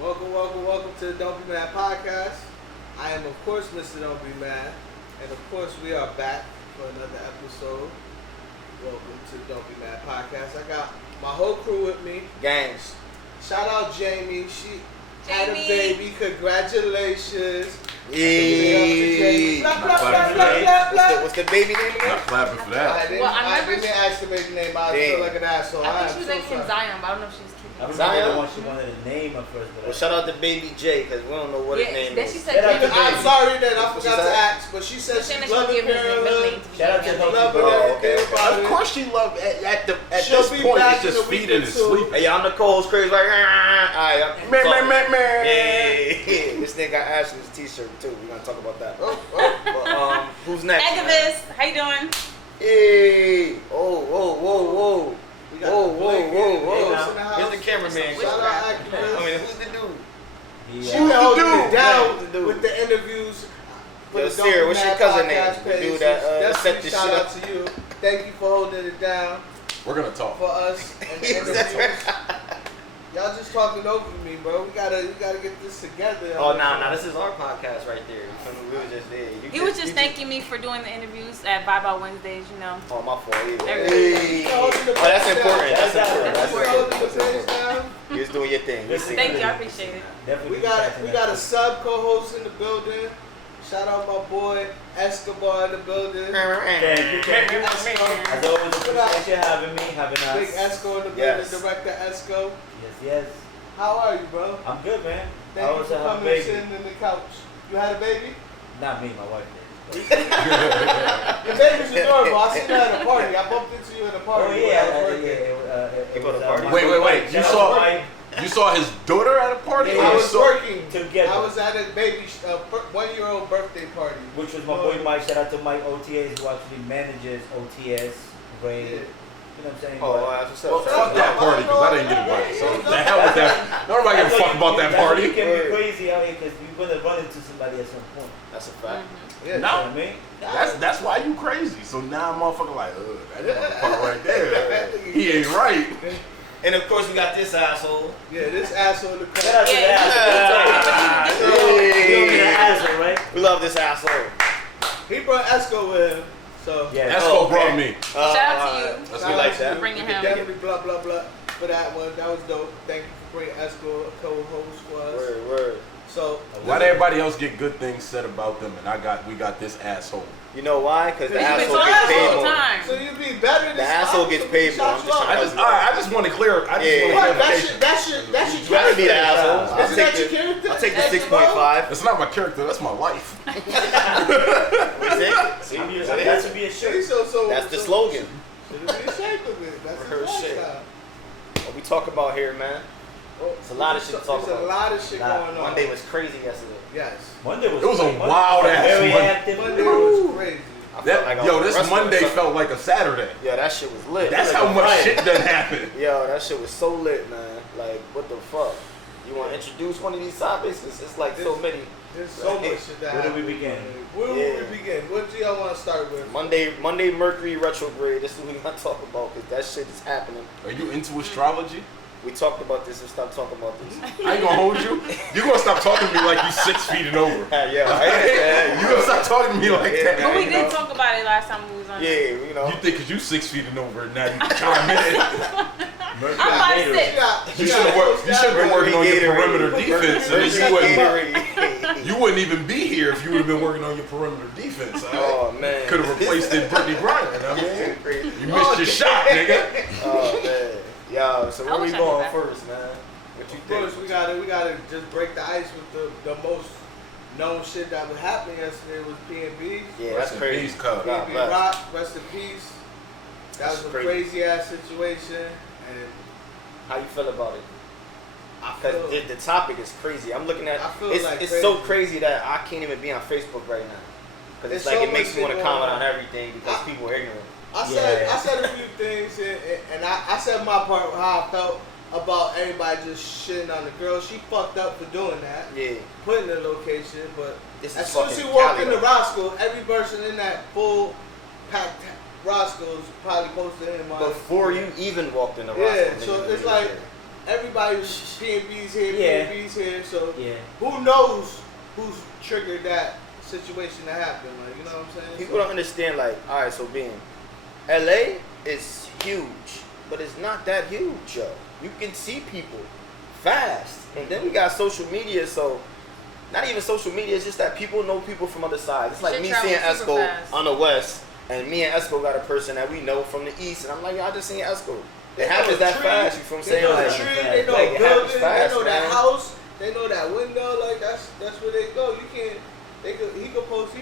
Welcome to the Don't Be Mad podcast. I am, of course, Mr. Don't Be Mad. And, of course, we are back for another episode. Welcome to the Don't Be Mad podcast. I got my whole crew with me. Gangs. Shout out Jamie. She had a baby. Congratulations. Yay. What's the baby name again? I'm clapping for that. I didn't ask the baby name. I feel like an asshole. I think she was naming him Zion, but I don't know if she's cute. I remember Zion? the one she wanted to name at first. Well, shout out to Baby J, because we don't know what his name Then is. she said I'm sorry that I forgot to ask, but she said she loved the parenthood. Shout out to Loving okay. everything about Of it. course she loved at She'll this be point back it's just in a week feeding or and two. sleeping. Hey, I'm the co-host crazy like alright. Hey, this nigga got Ashley's t-shirt too. We're gonna talk about that. But, who's next? Activist, how you doing? Hey, whoa. We got Whoa. Here's the cameraman. Shout out Activist. I mean, who's the dude? She holding it down Who's the dude? with the interviews. Yo, the Sarah, Don't what's Be your Mad cousin podcast name? The page. dude that Definitely set this shout shit out up. to you. Thank you for holding it down We're gonna talk. for us and the interviews. Y'all just talking over me, bro. We gotta get this together. Oh, nah, this is our podcast right there. You feel me? We were just there. He was just thanking me for doing the interviews at Vibe Out Wednesdays, you know. Oh, my fault. Everything. Hey. Oh, that's important. That's That's important. You was doing your thing. Thank you, I appreciate it. Definitely We got a sub co-host in the building. Shout out my boy Escobar in the building. Thank you. As always, appreciate you having me, having us. Big Esco in the building, Yes. Director Esco. Yes. How are you, bro? I'm good, man. Thank I you also for have a coming and baby. sitting in the couch. You had a baby? Not me, my wife did. Your baby's adorable. I seen her at a party. I bumped into you at a party. Oh when I was working. It go to was, party? Wait. Shout out to Mike. You saw his daughter at a party? Yeah, or I you was saw- working. Together. I was at a baby 1-year-old birthday party. Which was my boy Mike. Shout out to Mike OTAs, who actually manages OTS. Ray. Yeah. You know what I'm saying? Oh, But- that's what's Well, up. fuck that party, because I didn't get invited. So the hell with that. Nobody give a fuck about that That's why party. You can be crazy out here because you're gonna run into somebody at some point. That's a fact. Yeah. You know what I mean? That's why you crazy. So now motherfucker like, that motherfucker right there. He ain't right. And of course, we got this asshole. Yeah, this asshole in the Shout out corner. to the asshole. You're an asshole, right? We love this asshole. He brought Esco with him. So Yeah. That's Oh, what brought okay. me. Shout out to you. That's shout we out like to that. you. Bringing We him. Definitely blah blah blah for that one. That was dope. Thank you for bringing Esco, a co-host for us. Word. So Why'd everybody else get good things said about them, and we got this asshole? You know why? Because the You've been asshole talking gets paid all the more. time. So you be better than The asshole gets paid more. I'm just trying to- I just want to clear. What? That's your You gotta be the character. asshole. Isn't I'll that take your the character? I'll take the That's 6.5. That's not my character. That's my life. See? That should be a See, shirt. so That's the slogan. Shouldn't be ashamed of it. That's Her his shit. lifestyle. What we talk about here, man. It's a lot of shit to talk There's about. a lot of shit going on. Monday was crazy yesterday. Yes. Monday was It was a great. wild Monday was ass very Monday. active. Monday was crazy. I felt like I was Yo, at a this restaurant or Monday something. felt like a Saturday. Yeah, that shit was lit. That's Like how a much riot. shit done happened. Yo, that shit was so lit, man. Like, what the fuck? You want to introduce one of these topics? It's like so many. There's so much shit that Where do we happened. begin? Where Yeah. do we begin? What do y'all want to start with? Monday Mercury retrograde. This is what we gonna talk about because that shit is happening. Are you into astrology? We talked about this and stopped talking about this. I ain't gonna hold you. You gonna stop talking to me like you 6 feet and over. Yeah, You gonna stop talking to me like that. But we did talk about it last time we was on. Yeah, you know. You think 'cause you 6 feet and over, now you chime in. Mercury I'm not Gatorade. sick. You should have been working on your Gatorade. perimeter defense, and then Gatorade. you wouldn't even be here if you would have been working on your perimeter defense. Oh man. Could have replaced it, Brittany Griner. I mean, Crazy. you missed your shot, nigga. Oh man. Yo, so I where we wish I going knew that. first, man? What you think? First, we gotta just break the ice with the most known shit that was happening yesterday was P&B. Yeah, that's Rest in crazy. peace, cuz. God P&B bless. Rock, rest in peace. That That's was a crazy. crazy ass situation, and How you feel about it? I Because feel the topic is crazy. I'm looking at I feel it's like it's so crazy that I can't even be on Facebook right now. Because it's There's like so it makes much me want to shit comment going on on. everything because people are ignorant. I said Yeah. I said a few things, and I said my part how I felt about everybody just shitting on the girl. She fucked up for doing that, Yeah. putting the location, but This is as soon as fucking you walk Cali, into though. Roscoe, every person in that full packed Roscoe's probably posted in my Before you even walked in the Yeah, Roscoe, so nigga, it's you like- was everybody was P&B's here, Yeah. P&B's here. So Yeah. who knows who's triggered that situation to happen? Like, you know what I'm saying? People don't understand, like, all right, so being LA is huge, but it's not that huge, yo. You can see people fast. And then we got social media, so not even social media, it's just that people know people from other sides. It's like Shit me travels seeing super Esco fast. on the west, and me and Esco got a person that we know from the east, and I'm like, yo, I just seen Esco. It happens that fast, you feel what I'm They know saying? the Like, tree, they know like, a it happens building, fast, they know that man. house, they know that window. Like that's where they go. You can't. He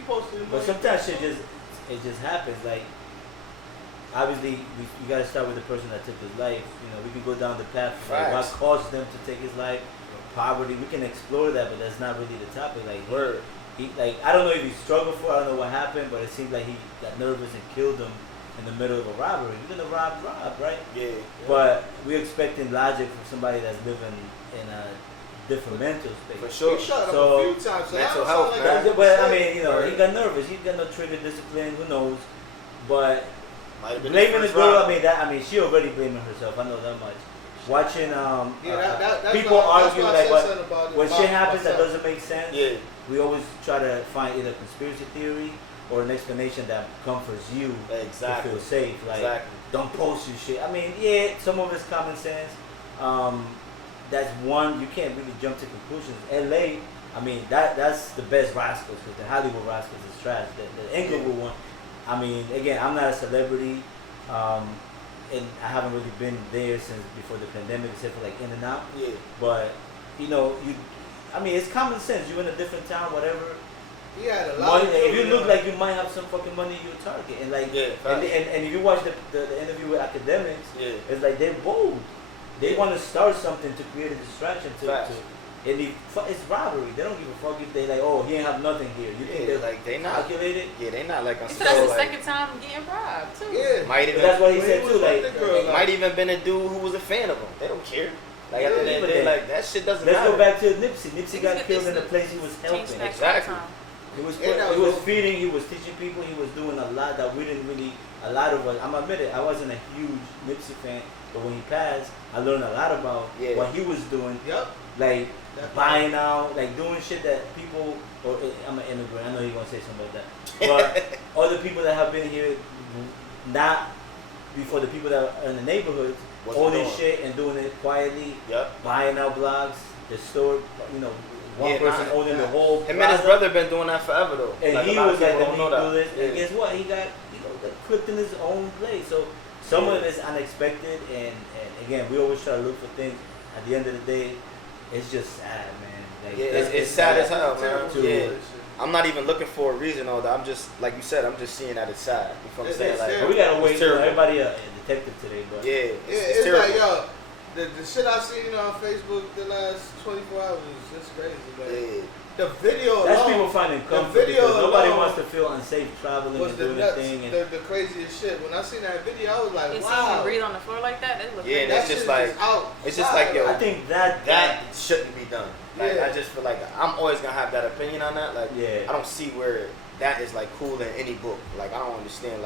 posted. But sometimes it just happens. Like obviously, you gotta start with the person that took his life. You know, we can go down the path of like, what Facts. caused them to take his life, poverty. We can explore that, but that's not really the topic. Like Word. he like I don't know if he struggled for. I don't know what happened, but it seems like he got nervous and killed him in the middle of a robbery. You're gonna rob, right? Yeah. But we're expecting logic from somebody that's living in a different mental space. For sure. He shot him So, a few times. So mental that don't health, sound man. like But a I mean, you know, mistake. he got nervous. He got no trigger discipline. Who knows? But Might have been blaming the first girl, round. I mean, she already blaming herself. I know that much. Watching that's people why- that's argue why I like said what something about it, when about shit happens that myself. doesn't make sense. Yeah. We always try to find either a conspiracy theory or an explanation that comforts you Exactly. to feel safe. Like, Exactly. don't post your shit. I mean, yeah, some of it's common sense. That's one. You can't really jump to conclusions. LA, I mean, that's the best Rascals because the Hollywood Rascals is trash. The Inglewood one, I mean, again, I'm not a celebrity, and I haven't really been there since before the pandemic, except for like In and Out. Yeah. But you know, I mean, it's common sense. You're in a different town, whatever. He had a lot Money, of if you children, look like you might have some fucking money, you're a target. And like, Yeah, and, facts. and if you watch the interview with academics, Yeah. it's like they're bold. They Yeah. want to start something to create a distraction Facts. and it's robbery. They don't give a fuck if they like, oh, he ain't have nothing here. You think Yeah, they're like they not. calculated? Yeah, they not like on So some that's show, the like, second time getting robbed too. Yeah. Might But even. that's what he When said he too. was Like, with the girl, It might even been a dude who was a fan of him. They don't care. Like at the end of the day, like that shit doesn't let's matter. go back to Nipsey. Nipsey got It's- killed in the it's- place he was Change helping. back Exactly. time. He was And that he was was- feeding, he was teaching people, he was doing a lot that we didn't really. A lot of us, I'm admit it, I wasn't a huge Nipsey fan, but when he passed, I learned a lot about Yeah. what he was doing, Yep. like Definitely. buying out, like doing shit that people. Or I'm an immigrant, I know you're gonna say something about that, but other people that have been here, not before the people that are in the neighborhoods, What's he owning doing? shit and doing it quietly, Yep. buying out blocks, the store, you know, one Yeah, person nah, owning the nah. whole. Him and his plaza. brother been doing that forever though. And Like, he a lot was of like, people let don't me know do this. that. And guess what? He got, got clipped in his own place. So some of it is unexpected. And again, we always try to look for things. At the end of the day, it's just sad, man. Like, Yeah, it's sad as hell, man. Terrible. Yeah. Shit. I'm not even looking for a reason though. That I'm just like you said. I'm just seeing that it's sad. You feel what I'm It's saying? Like, terrible. We gotta it's wait. terrible. Everybody a detective today, but yeah, Yeah, it's it's terrible. like, yo, the shit I seen on Facebook the last 24 hours is just crazy. Like, Yeah. the video that's alone people finding the comfort video because nobody alone wants to feel unsafe traveling was and the doing nuts, thing. And the craziest shit. When I seen that video, I was like, You see wow. him breathe on the floor like that? That look Yeah, crazy. that's that just shit like- is out. it's just like, yo, I think that That shouldn't be done. Like Yeah. I just feel like I'm always gonna have that opinion on that. Like Yeah. I don't see where that is like cool in any book. Like I don't understand.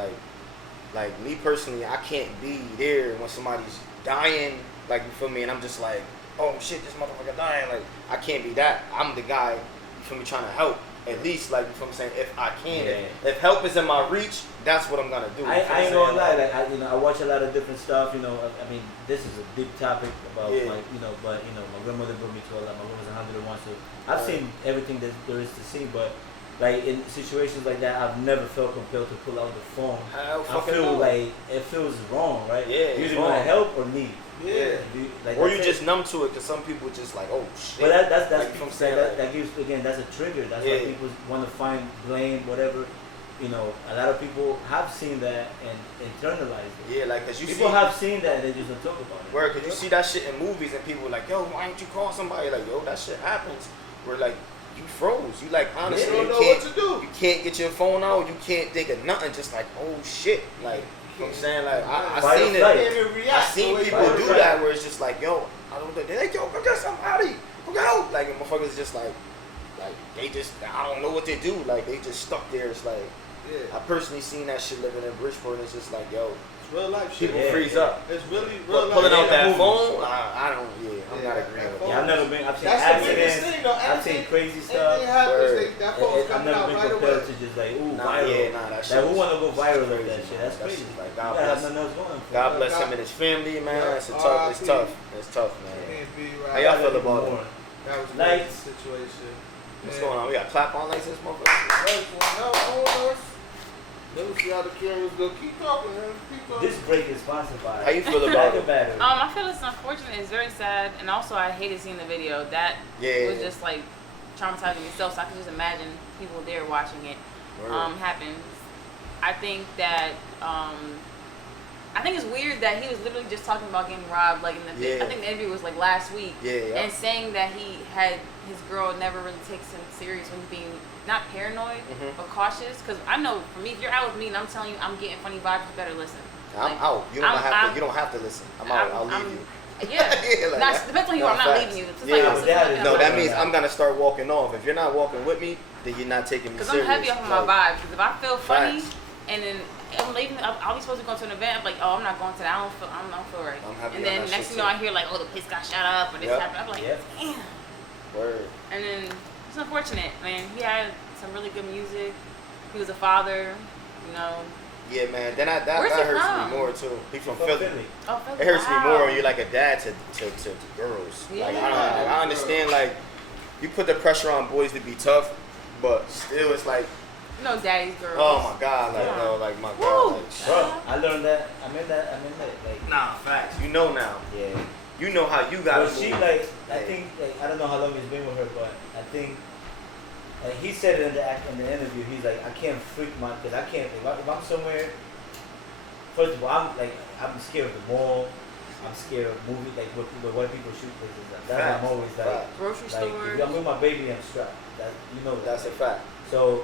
Like me personally, I can't be there when somebody's dying. Like you feel me? And I'm just like, oh shit, this motherfucker dying. Like I can't be that. I'm the guy. You feel me? Trying to help. At least like you feel what I'm saying. If I can, if help is in my reach, that's what I'm gonna do. You I feel what I'm ain't gonna lie, saying? like I watch a lot of different stuff. You know, I mean, this is a big topic about Yeah. like but my grandmother brought me to a lot. My grandma's 101, so I've Right. seen everything that there is to see. But like in situations like that, I've never felt compelled to pull out the phone. Hell I fucking feel no. like it feels wrong, right? Yeah, You it's either want to wrong. help or need. Yeah. Like, Or that's you it. just numb to it because some people just like, oh shit. But that's like, you know what I'm saying? that gives again, that's a trigger. That's why Yeah. people want to find blame, whatever. You know, a lot of people have seen that and internalized it. Yeah, like, cause you People see, have seen that and they just don't talk about it. where, cause you see that shit in movies and people like, yo, why ain't you call somebody? Like, yo, that shit happens. Where like, you froze. You like, honestly, You don't you know can't, what to do. you can't get your phone out. You can't think of nothing. Just like, oh shit. Like, you know what I'm saying? Like, I Fight or seen flight. it. Can't even I react seen the way people you Fight or do flight. that where it's just like, yo, I don't know. They're like, yo, go get somebody. Go out. Like, and motherfuckers just like they just, I don't know what they do. Like, they just stuck there. It's like, Yeah. I personally seen that shit living in Bridgeport, and it's just like, yo, real life shit. People Yeah, freeze yeah. up. It's really real But life. pulling out Yeah, that movies. phone, I don't. Yeah, I'm Yeah, not that agreeing with phone. that. Yeah, I've never been. I've seen That's the biggest accidents. thing, though. I've seen crazy stuff. Anything happens, Word. that phone's I've coming never out been right compelled away. to just like, ooh, Nah, viral. yeah, nah, that shit Like, who is- want to go viral with crazy, that shit? man. That's That crazy. shit's like, You God gotta have bless. nothing else going for God you. bless him and his family, man. Yeah. It's a tough. It's R.I.P. tough. It's tough, man. Can't be How right. y'all feel about it? More. That was a Lights. crazy situation. What's Man. going on? We got clap on lights this motherfucker. Let me see how the cameras go. Keep talking, man. Keep talking. This break is sponsored by How you feel about it? Battery. I feel it's unfortunate. It's very sad, and also I hated seeing the video. That Yeah. was just like traumatizing myself. So I can just imagine people there watching it Word. happen. I think that I think it's weird that he was literally just talking about getting robbed. Like in the Yeah. I think the interview was like last week, Yeah. and saying that he had his girl never really takes him serious when he's being not paranoid Mhm. but cautious. Because I know for me, if you're out with me and I'm telling you I'm getting funny vibes, you better listen. I'm Like, out. You don't I'm- have I'm- to. You don't have to listen. I'm out. I'll leave you. Yeah. Like Not, that. depends on you. No, I'm not facts. leaving you. It's Yeah. like, but I'm that is- No, that Yeah. means I'm gonna start walking off. If you're not walking with me, then you're not taking me because serious. I'm heavy off of my Like, vibes. Because if I feel funny facts. and then I'm leaving, I'll be supposed to go to an event. I'm like, oh, I'm not going to that. I don't feel right. I'm happy And on then that next shit thing you know, too. I hear like, oh, the place got shot up or this Yep. happened. I'm like, Yep. damn. Word. And then it's unfortunate, man. He had some really good music. He was a father, you know. Yeah, man. Then that Where's he hurts from? me more too. He's from From Philly. Philly. Oh, It hurts me wow. more when you're like a dad to girls. Like Yeah. I understand like you put the pressure on boys to be tough, but still it's like, You know, daddy's girls. oh my god, like Yeah. no, like my Woo. god, like Bro, I learned that. I'm in that. Like, nah, facts. You know now. yeah. You know how you gotta But she move. like, I think like, I don't know how long he's been with her, but I think like he said it in the interview. He's like, I can't freak my, because I can't. If I'm somewhere, first of all, I'm scared of the mall. I'm scared of movies like where white people shoot places. That's why I'm always like, Facts. Grocery like store. if I'm with my baby, I'm strapped. That you know That's a fact. So,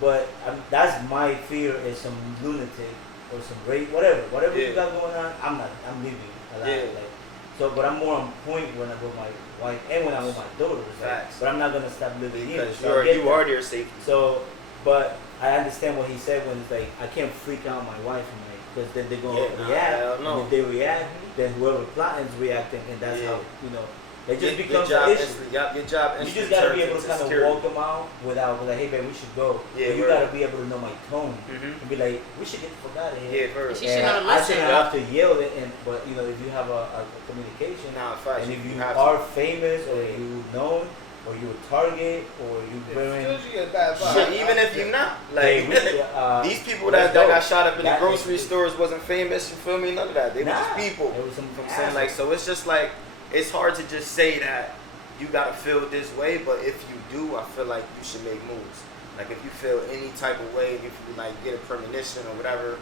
but that's my fear is some lunatic or some rape, whatever Yeah. you got going on. I'm leaving alive. Yeah. Like, so, but I'm more on point when I'm with my wife and when I'm with my daughters. Like, Facts. but I'm not gonna stop living here. Because So I get you that. are their safety. So, but I understand what he said when it's like I can't freak out my wife and like because then they're gonna Yeah, nah, react. hell no. And if they react, then whoever plotting's reacting, and that's Yeah. how you know it just Your becomes job an issue. Your job You instantly just gotta be turns able to into kind of security. walk them out without like, hey man, we should go. Yeah, But you word. gotta be able to know my tone Mhm. and be like, we should get the fuck out of here. Yeah, first. She should know to And I listen. shouldn't have to yell it, but you know, if you have a communication, Nah, facts. and if you have are to. famous or you known or you a target or you wearing, As soon as you get bad vibes, Shit, even if you're not, Hey, like we, these people let's that go. got shot up in the That- grocery stores wasn't famous. You feel me? None of that. They were just Nah, people. it was some I'm saying like, so it's just like it's hard to just say that you gotta feel this way, but if you do, I feel like you should make moves. Like if you feel any type of way, if you like get a premonition or whatever,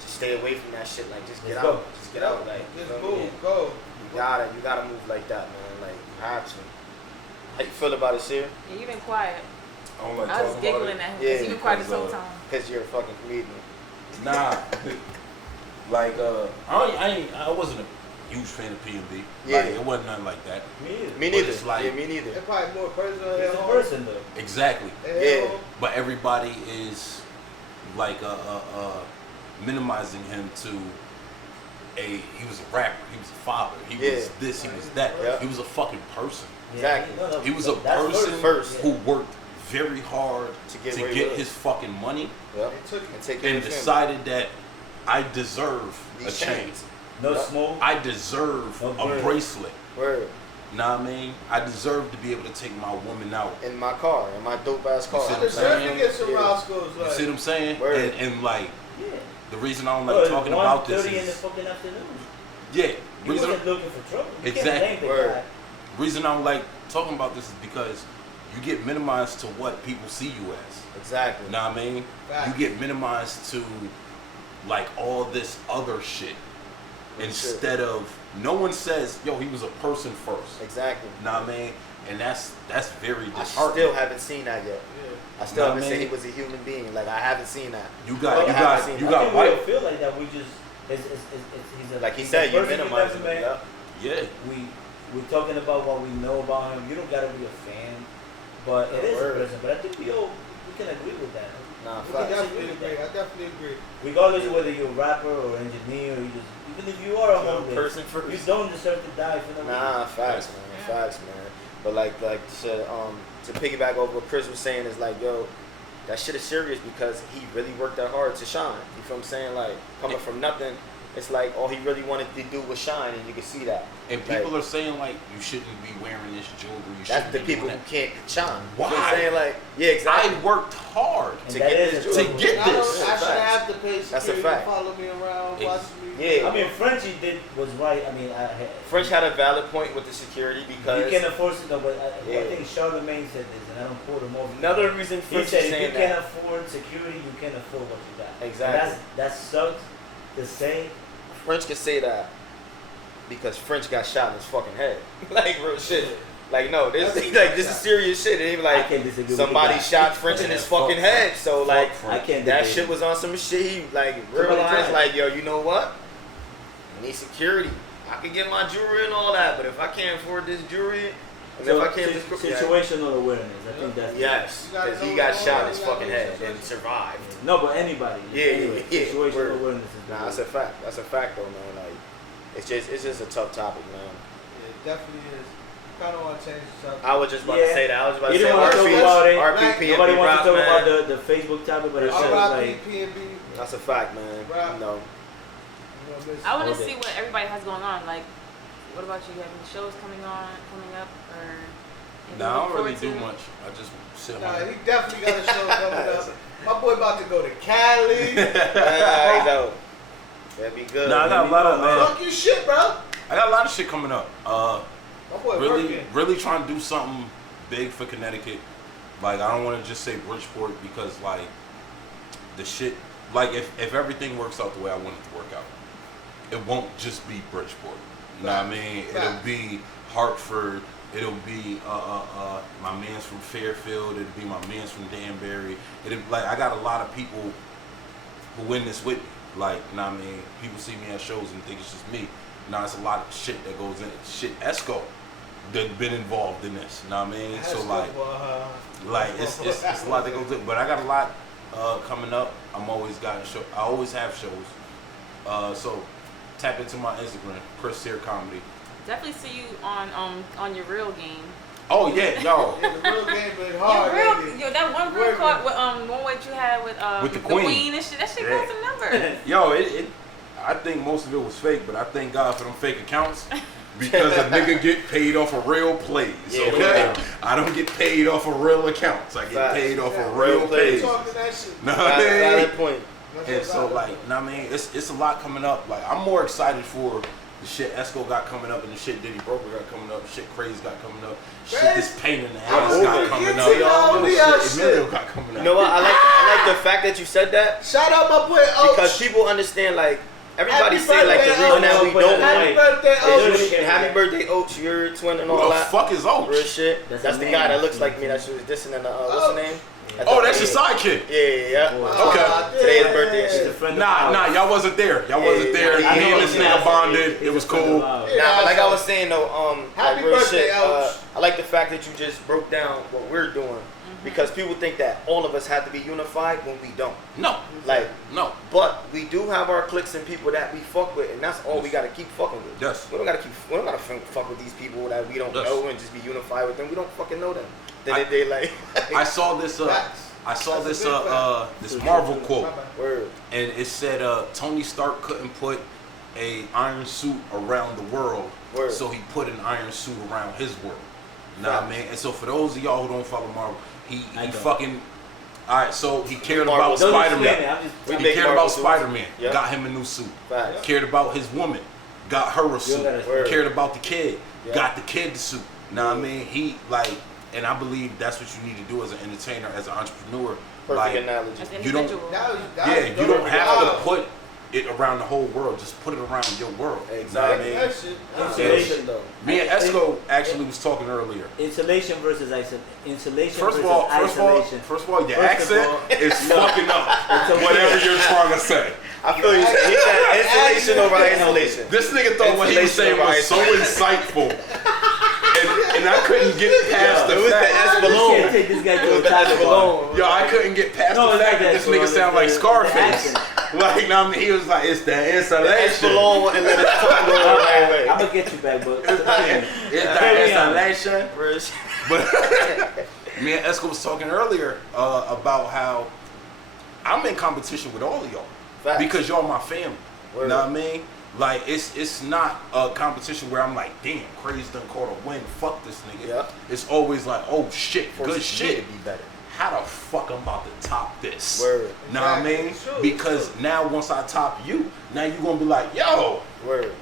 just stay away from that shit. Like just get Let's out, go. just get out. Like you just feel me? move, go. You gotta move like that, man. Like you have to. How you feel about it, Sir? Yeah, you've been quiet. I don't like I was talking giggling about at him Yeah, because you've been quiet this because, whole time. Cause you're a fucking comedian. it. Nah. Like I wasn't a huge fan of P&B. Yeah. Like it wasn't nothing like that. me either. Me But neither. it's like- yeah, me neither. They're probably more personal. It's a person though. Exactly. Yeah. But everybody is like minimizing him to he was a rapper, he was a father, he was Yeah. this, he was that. Yeah. He was a fucking person Exactly. He was a that's person first. who worked very hard To to get get, where he was. his fucking money Yep. They took it. And take care and of his family. decided that I deserve These a chain. chains. No Yeah. smoke. I deserve No a word. bracelet. Word. Know what I mean? I deserve to be able to take my woman out. In my car, in my dope ass car. see I what I'm deserve to saying? get some Yeah. Roscoe's. You Like, see what I'm saying? Word. And like Yeah. the reason I don't Bro, like it's talking about this 1:30 in the is fucking afternoon. yeah. You Reason wasn't looking for trouble. You Exactly. can't blame the Word. guy. reason I don't like talking about this is because you get minimized to what people see you as. Exactly. Know what I mean? Facts. You get minimized to like all this other shit instead of no one says, yo, he was a person first. Exactly. Know what I mean? And that's very I disheartening. still haven't seen that yet. yeah. I still Nah, haven't seen man. he was a human being. Like I haven't seen that. You got Well, you I haven't got seen you that. got I think we all white. feel like that. We just he's a Like he he's said, a you person minimize never him. met. Yeah. Yeah. We're talking about what we know about him. You don't gotta be a fan, but it is a Word. person. But I think we all can agree with that. Nah, We facts. can Definitely agree. I definitely agree. Regardless of whether you're a rapper or engineer, or you just, even if you are a homeless person first. you don't deserve to die for no reason. Nah, facts, man. Yeah. Facts, man. But like to piggyback over what Chris was saying is like, yo, that shit is serious because he really worked that hard to shine. You feel what I'm saying? Like coming from nothing, it's like all he really wanted to do was shine, and you can see that. And Like, people are saying like you shouldn't be wearing this jewelry. You that's shouldn't the be people doing who can't shine. Why? You know what I'm saying? Like, yeah, exactly. I worked hard. And to that get is this a jewelry. To get I this. don't- I shouldn't have to pay That's a security fact. to follow me around, watch me. Yeah. I mean, Frenchie was right. I mean, French had a valid point with the security because you can't afford to. No, but I Yeah. think Charlemagne said this, and I don't quote him over. another reason He French said, is if you saying can't that. afford security, you can't afford what you got. Exactly. And that sucks to say. French can say that because French got shot in his fucking head. Like real shit. Like no, this That's- like this is serious shit. It ain't I like can't disagree with somebody that. shot French in Yeah, his fuck fucking French. head. So like I can't that debate shit it. was on some shit. He like Somebody realized tried. like yo, you know what? I need security. I can get my jewelry and all that, but if I can't afford this jewelry, and So, if I can't, situational awareness. I think that's yes, You gotta because he know got the shot in law, his you gotta fucking know head the and situation. survived. No, but anybody. Yeah, Anyway, yeah, situational word. awareness is Nah, the that's a fact. That's a fact though, man. Like it's just a tough topic, man. It definitely is. Kind of want to change the subject. I was just about to Yeah. say that. I was about You to say didn't want to talk about it. RPP, Nobody wants to talk man. about the Facebook topic, but it's just like R.I.P. P&B. That's a fact, man. Rap. You know, I want to Okay. see what everybody has going on. Like, what about you? You have any shows coming up, or anything Nah, I you don't look really forward do to? much. I just sit Nah, home. he definitely got a show coming up. My boy about to go to Cali. he's out. That'd be good. Nah, I got a lot of Fuck your shit, bro. I got a lot of shit coming up. My boy working. Really trying to do something big for Connecticut. Like I don't want to just say Bridgeport because like the shit. Like if everything works out the way I want it to work out, it won't just be Bridgeport. You know what I mean? It'll be Hartford. It'll be my man's from Fairfield. It'll be my man's from Danbury. It'll like I got a lot of people who in this with me. Like, you know what I mean? People see me at shows and think it's just me. Now it's a lot of shit that goes in it. Shit, Esco that been involved in this. You know what I mean? So like it's a lot that goes in. But I got a lot coming up. I always have shows. So tap into my Instagram, Chris Sear Comedy. Definitely see you on your real game. Oh yeah, yo. Yeah, the real game been hard. lately. That one real Working. card with one what you had with the the Queen. queen and shit. That shit Yeah. got some numbers. Yo, I think most of it was fake, but I thank God for them fake accounts because a nigga get paid off of real plays. Yeah, Okay, yeah. I don't get paid off of real accounts. I get Facts. paid off Yeah, of real plays. Talking that shit. Know what I mean? Valid point. That's And what so I like, like. know what I mean? It's a lot coming up. Like I'm more excited for the shit Esco got coming up and the shit Diddy Broker got coming up, shit Craze got coming up, shit Craze? this pain in the I'm ass moving. got coming Get up. to all the Shit other Emilio shit. got coming up. You know what? I like the fact that you said that Shout out my boy because Oach. people understand like everybody Happy say like the birthday, reason that we Oach. don't Happy like birthday, is Oach. really- happy birthday, Oach, your twin and Who all the that. fuck is Oach? Real shit. That's That's a the name. guy that looks like me that she was dissing in the what's her name? Oh, that's your sidekick. Yeah. Okay. Today's birthday and He's a shit. friend of Nah, ours. y'all wasn't there. Y'all wasn't there. yeah, Me yeah. and this nigga bonded. It was cool. Nah, but like I was saying though, Happy like real birthday, shit. Ouch. I like the fact that you just broke down what we're doing because people think that all of us have to be unified when we don't. No, Like, no. but we do have our cliques and people that we fuck with, and that's all we gotta keep fucking with. Yes. We don't gotta fuck with these people that we don't Yes. know and just be unified with them. We don't fucking know them. Then I- they like I saw this. Facts. I saw That's this. a big fact. This Marvel quote, word. and it said Tony Stark couldn't put a iron suit around the world, Word. so he put an iron suit around his world. You know what I mean? And so for those of y'all who don't follow Marvel, he I don't. fucking. All right, so he cared Marvel. about Don't Spider explain it. Man. I'm just. We He big cared Marvel about suits. Spider Man. Yeah. Got him a new suit. Facts. Cared about his woman. Got her a suit. gotta- Word. Cared about the kid. Yeah. Got the kid the suit. Know what I mean? He like, and I believe that's what you need to do as an entertainer, as an entrepreneur. Perfect Like, analogy. As an You don't- individual. yeah, you don't have to put it around the whole world. Just put it around your world. You know what I Exactly. mean? That shit. Insulation. though. Me and Esco actually was talking earlier. Insulation versus insulation First of versus all, isolation. your First of accent all, is fucking up. Whatever you're trying to say. I feel you. He said insulation over isolation. This nigga thought what he was saying was so Insulation. insightful. And and I couldn't get past It the was the fact. You Esbalone. can't take this guy It to was a the taco bar. Esbalone. Yo, I couldn't get past No, the it's fact not that that, this nigga bro. sound like The Scarface. accent. Like, I mean, he was like, it's the The installation. Esbalone and then it's tongue going the right way. I'm gonna get you back, but It's the Carry on. installation. Rich. But me and Esco was talking earlier about how I'm in competition with all of y'all. Facts. Because y'all my family. Word. You know what I mean? Like, it's not a competition where I'm like, damn, Crazy done caught a win. Fuck this nigga. Yeah. It's always like, oh shit, good Forces me shit. to be better. How the fuck I'm about to top this? Word. Know what I Exactly. mean? It's true, Because it's true. now once I top you, now you gonna be like, yo, Word.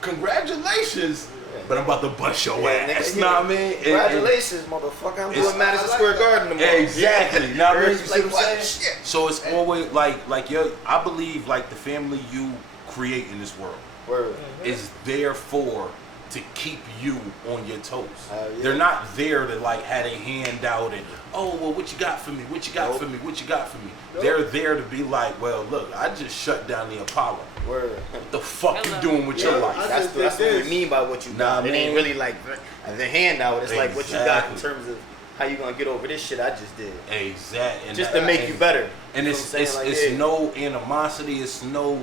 congratulations. Yeah. But I'm about to bust your Yeah, ass. nigga, Know what I mean? Congratulations, motherfucker. I'm It's- doing Madison I like Square that. Garden tomorrow. Exactly. Know what I mean? You see Like, what I'm what? saying? Shit. So it's always like yo, I believe like the family you create in this world Word. is there for to keep you on your toes. Yeah. They're not there to like have a hand out and oh well what you got for me? What you got Nope. for me? What you got for me? Nope. They're there to be like, well look, I just shut down the Apollo. Word. What the fuck Hello. you doing with your Yeah, life? I That's just that's did what we this. mean by what you Nah, got. It ain't man. really like the handout. It's like what you got in Exactly. terms of how you gonna get over this shit I just did. Exactly. Just to make you better. And You it's know what I'm saying? it's Like, yeah. no animosity, it's no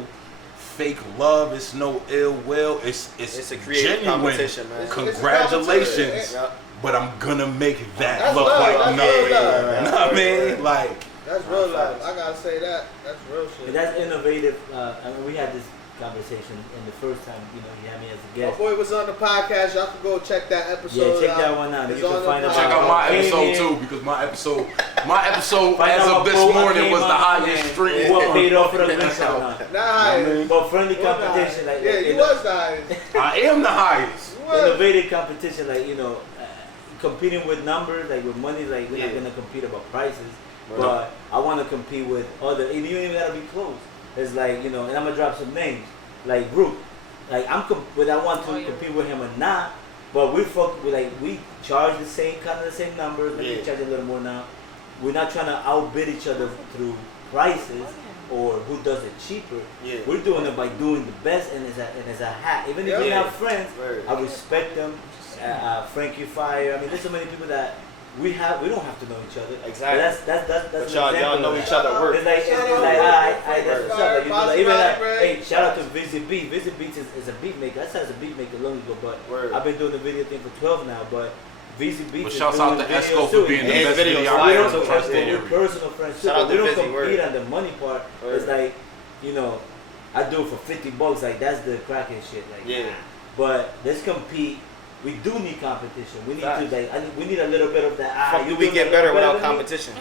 fake love, it's no ill will, it's It's a creative genuine competition, man. It's congratulations. competition. Yeah. But I'm gonna make that That's look love, like that's nothing. real love. You know what I mean? Like That's real Nah, love. facts. I gotta say that. That's real But shit. that's innovative. I mean, we had this conversation in the first time, you had me as a My guest. boy was on the podcast. Y'all can go check that episode. Yeah, check that out. one out. It's You can on the find it. podcast. check out my Came episode in. too because my episode Find as out of what this boat I morning came was the on highest and stream. What paid off for the Yeah. week or Nah, not. But friendly Well, nah. competition, like yeah, you was nice. I am the highest. You was. innovative competition, like competing with numbers, like with money, like we're not Yeah. gonna compete about prices, Right. but I want to compete with other. And you don't even gotta be close. It's like and I'm gonna drop some names, like Root. Like whether I want to Oh, yeah. compete with him or not, but we charge the same the same numbers. Maybe Yeah. we charge a little more now. We're not trying to outbid each other through prices or who does it cheaper. Yeah. We're doing it by doing the best, and as a hat. Even if we're Yeah. not friends, Word. I respect them. Frankie Fire. I mean, there's so many people that we don't have to know each other. Exactly. But that's But an y'all example know of each that. other work. It's like, Shout it's out like, to that's Word. what's up. Like, Bossy even like, Library. hey, shout out to Vizzy Beat. Vizzy Beats is a beat maker. I started as a beat maker long ago, but Word. I've been doing the video thing for 12 now. But Vizzy Beats But is shouts doing out to videos Esco too. for being the And best video We videographer fire don't in the too. first compete. area. We're personal friends too. Shout out But we to don't Vizzy, compete word. on the money part. Word. It's like, I do it for $50. Like that's the cracking shit. Like, Yeah. but let's compete. We do need competition. We need Facts. to we need a little bit of that. Fuck, You do we doing get a better little without than me? competition?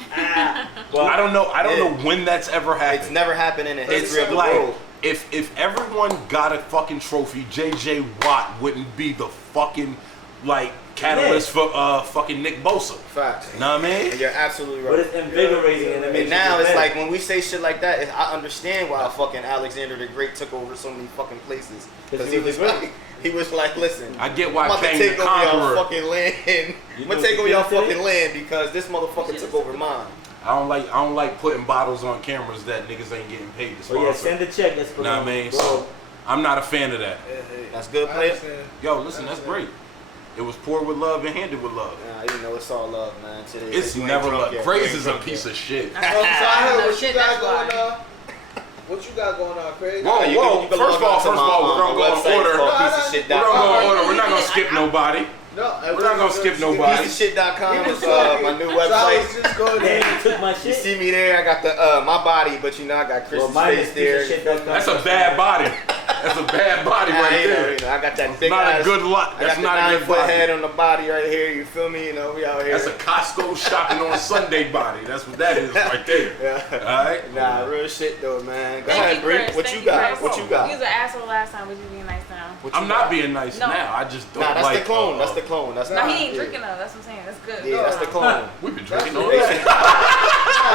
Well, I don't know Yeah. when that's ever happened. It's never happened in the history It's of the like world. if everyone got a fucking trophy, JJ Watt wouldn't be the fucking like catalyst for fucking Nick Bosa. Facts. Know what I mean? And you're absolutely But right. it's invigorating and it makes And you now get it's better. like when we say shit like that, I understand why fucking Alexander the Great took over so many fucking places. Because he was like, listen, I get why I'm about to Kang take the over y'all Conqueror. fucking land. I'm know gonna take what over you y'all did today? fucking land because this motherfucker took over mine. I don't like putting bottles on cameras that niggas ain't getting paid to Oh yeah, sponsor. send the check. That's Know what I mean? bro. So I'm not a fan of that. That's good, I player. understand. Yo, listen, that's great. It was poured with love and handed with love. Nah, you know it's all love, man. Today, It's you ain't never drunk love. yet. Crazy You is ain't a drunk piece yet. of shit. So I heard No what shit, you got that's going why. on. What you got going on, Craig? Whoa, You whoa. can- you can First of log all, on to we're gonna go in website order. called No, pieceofshit.com. We're gonna go in order. We're not gonna I- skip nobody. No, We're not gonna skip nobody. Pieceofshit.com is my new So I website. was just going Damn, there. you took my You shit. see me there, I got the my body, but I got Well, Chris's mine face is there. pieceofshit.com. That's a bad body. That's a bad body Yeah, right you know, there. I got that That's big not ass, a good lot. I That's got the not a good 9-foot body. head on the body right here. You feel me? You know, we out here. That's a Costco shopping on Sunday body. That's what that is right there. Yeah. All right. Nah, real shit though, man. Go Thank ahead, you, Bree. Chris. What Thank you you, got? Chris. What you You got? was an asshole last time. What you being nice now? What you I'm not got? being nice No. now. I just don't Nah, that's like. the clone. That's the clone. That's No, not. he ain't yeah. drinking enough. That's what I'm saying. That's good. Yeah, that's the clone. We've been drinking That's all the day.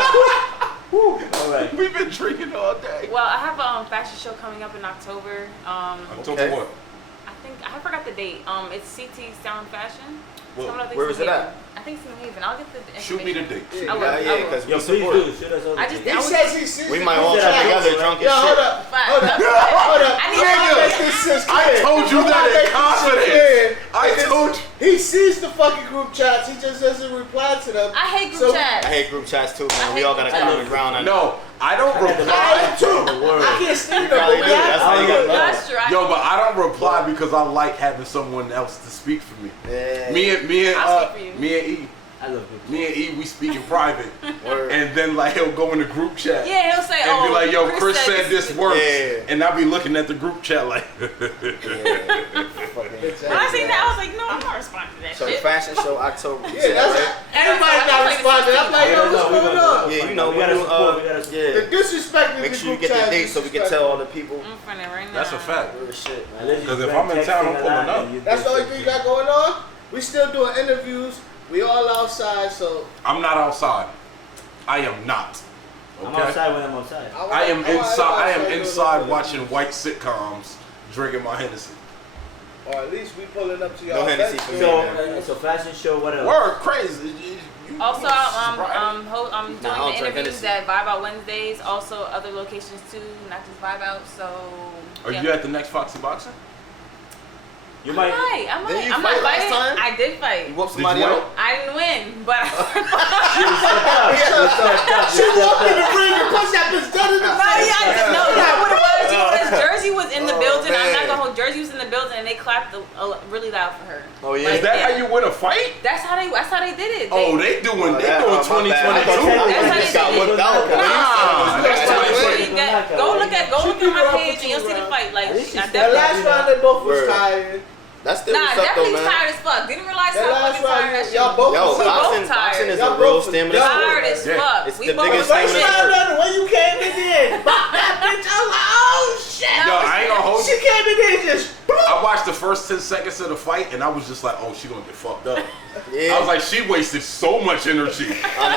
All right. We've been drinking all day. Well, I have a fashion show coming up in October. October Okay. what? I forgot the date. It's CT Sound Fashion. It's Well, coming up in where is it New at? Haven. I think it's in New Haven. I'll get the Shoot me the information. date. I will. Yeah, I will. because Yo, we please support. do. Shoot us over. I just- He I says he sees We the might all picture. come together drunk Yo, as hold shit. up. Fine. Hold up. That's Hold fine. up. I need Nigga, to- this is I clear. told you I'm that not in making shit confidence. clear. I told you. He sees the fucking group chats. He just doesn't reply to them. I hate group So- chats. I hate group chats too, I man. We hate all gotta group common chats. ground on No, I don't I reply. am too. The word. I can't stand them. probably But do. when That's I- how you got love. That's true. Yo, but I don't reply because I like having someone else to speak for me. Yeah. I'll speak for you. Me and E. I love group Me and E, we speak in private, Word. and then like he'll go in the group chat Yeah, he'll say, and be like, "Yo, Chris Chris said this works," Yeah. and I'll be looking at the group chat like, Yeah. Fucking- When I seen that, I was like, no, I'm not responding to that So shit. fashion show October. You Yeah, said, that's right? everybody not responding. I'm like, yo, what's going on? Yeah, you know, we gotta we do, support. We gotta support. The yeah. disrespect in Make the sure you group get the chat date is so we can disrespectful. tell all the people. I'm funny right now. "That's a fact." Real shit, man. Unless you 'Cause if been I'm in town, texting I'm a pulling lot up. and you That's the just- only thing you got going on. We still doing interviews. We all outside, so I'm not outside. I am not. I'm Okay. outside when I'm outside. I am want inside. I am everybody inside doing watching white sitcoms, drinking my Hennessy. Or at least we pulling up to No y'all. Hennessy events. for me. So fashion show. What else? Word crazy. Also, I'm doing Nah, I don't the drink interviews Hennessy. at Vibe Out Wednesdays. Also, other locations too, not just Vibe Out. So. Are yeah. you at the next Foxy Boxing? You I might. might. Didn't you I'm fight not last fighting. time? I did fight. You whoop Did somebody you win? out? I didn't win, but She walked in the ring and punched that bitch dead in the No, face. yeah, you know what it was? You know, his Jersey was in the Oh, building. I'm not man. gonna hold. Jersey was in the building, and they clapped really loud for her. Oh, yeah. Is that yeah. how you win a fight? That's how they did it. Oh, they doing Oh, that- oh, my bad. I thought 2022. you That's just how got they whipped did out. it. Nah, that's That's how they 2020. win. Go look at She my beat her up page, for and you'll 2 see the rounds. fight. Like, At least she I stepped The definitely. last round they both was Word. tired. That's still Nah, what's up, though, definitely was man. tired as fuck. Didn't realize That how last fucking tired round, that shit y'all was. both Yo, was We both boxing tired. is a Y'all real both- stamina y'all- sport. Tired as Yeah. fuck. It's We the both biggest The was first stamina round, sport. the way you came in there, bop that bitch. I was like, oh shit. Yo, I ain't gonna hold She you. came in there and just. I watched the first 10 seconds of the fight, and I was just like, oh, she gonna get fucked up. Yeah. I was like, she wasted so much energy On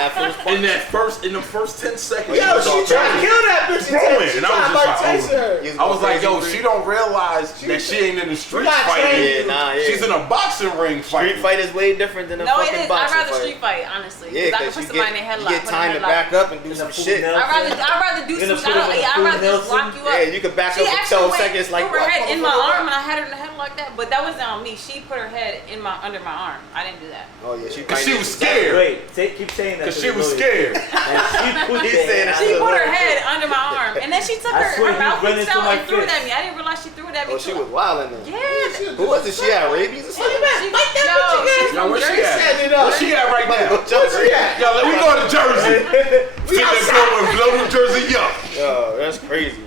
that first in the first 10 seconds. Yo, was she all tried to crazy. kill that bitch. Brilliant. She And I was tried just to like, Tyson oh. her. You I was like, yo, crazy she don't realize She- that she ain't in the streets not fighting. trained. Yeah, nah, yeah. She's in a boxing ring Street fighting. fight is way different than a No, it fucking is. I'd boxing rather fight. street fight, honestly. Yeah, Because I can because put you somebody in a get, headlock. you get put 'em time in to a headlock. back up and do In some the full shit. nail. I'd rather do You're gonna some. put 'em in I'd full rather just Nelson? lock you up. Yeah, you can back She up for actually 12 went, seconds like threw her what, head in my motherfucker? arm, and I had her in the head like that. But that wasn't on me. She put her head under my arm. I didn't do that. Oh yeah, she Cause she was fighting. scared. Wait, keep saying that. Cause to she the was lawyer. scared. And she put He's that- saying that She to the put her lawyer. head under my arm, and then she took I her swear you mouth run reached into out my and threw it fist. at me. I didn't realize she threw it at me. Oh, she too. was wildin' then. Yeah. Who was it? She had rabies or something? She, yo, she's Yo, from where she Jersey. at? Set it up. Where she at right now? Where she at? Yo, let me go to Jersey. Finna go and blow New Jersey up. Yo, that's crazy.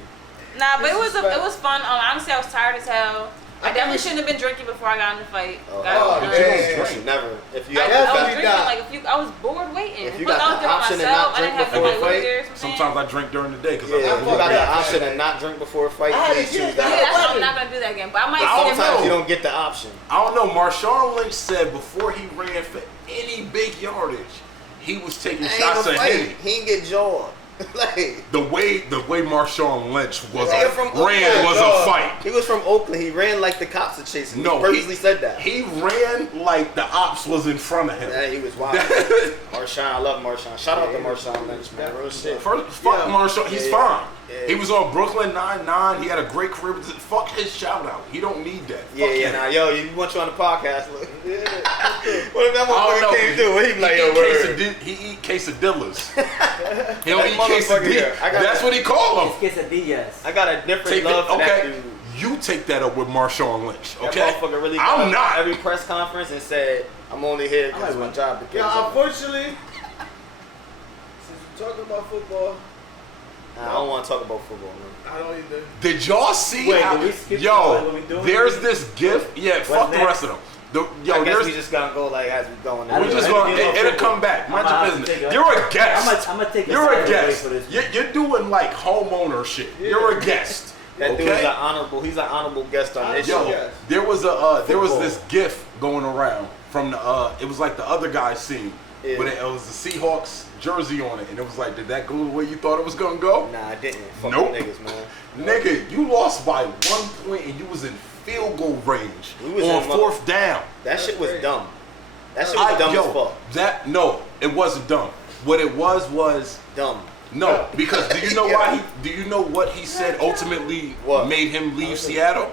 Nah, but it was fun. Honestly, I was tired as hell. I definitely shouldn't have been drinking before I got in the fight. Oh, damn. you should never. If you I, have I was to drinking not. like I was bored waiting. If you Plus, got I was the doing option to myself. not I didn't drink have before nobody a with fight, me or something. Sometimes I drink during the day because Yeah, if I'm you fuck got that, the option man. to not drink before a fight, I had please to get choose that. Yeah, that. that's why I'm not gonna do that again. But I might I see don't him. know. You don't get the option. I don't know. Marshawn Lynch said before he ran for any big yardage, he was taking Ain't shots no at fight. Henny. He ain't get jawed. Like The way Marshawn Lynch was Nigga from ran Oakland, was dog. a fight. he was from Oakland. He ran like the cops are chasing him. No, He purposely said that. He ran like the ops was in front of him. Yeah, he was wild. Marshawn, I love Marshawn. Shout out to Marshawn Lynch, man. Real shit. First, fuck Yeah. Marshawn. He's Yeah. fine. Yeah. He was on Brooklyn Nine-Nine. He had a great career. Fuck his shout out. He don't need that. Yeah, Fuck yeah, him. nah, yo, you want you on the podcast? Look. Yeah. What if that I don't motherfucker know. came through? He be like, yo, eat word. he eat quesadillas. He don't That eat motherfucker here. quesadillas. I got That's that. what he called them. It's quesadillas. I got a different Take love it, for that okay. dude. You take that up with Marshawn Lynch, That okay? motherfucker really I'm got up not. every press conference and said, I'm only here because it's my job to kill Yeah, someone. unfortunately, since we're talking about football, Nah, I don't want to talk about football, man. I don't either. Did y'all see Wait, how? did we skip Yo, what we doing? there's this gift. Yeah, fuck the next? rest of them. I Yo, guess there's. we just gotta go like as we going. I We don't just know. gonna. Let me get It'll off come back. Mind I'ma your have to business. take a- You're a guest. I'm gonna take a You're a second away guest. for this. You're doing like homeowner shit. You're a guest. That okay? dude's he's an honorable guest on this Yo, show. Yes. there was a there was Football. this GIF going around from the it was like the other guy's scene, Yeah. but it was the Seahawks jersey on it, and it was like, did that go the way you thought it was gonna go? Nah, I didn't. Fuck Nope. them niggas, man. Nigga, you lost by 1 point and you was in field goal range We was on in 4th down. That shit was dumb. That shit was dumb as fuck. No, it wasn't dumb. What it was Dumb. no, because do you know Yeah. why do you know what he said ultimately What? made him leave Seattle?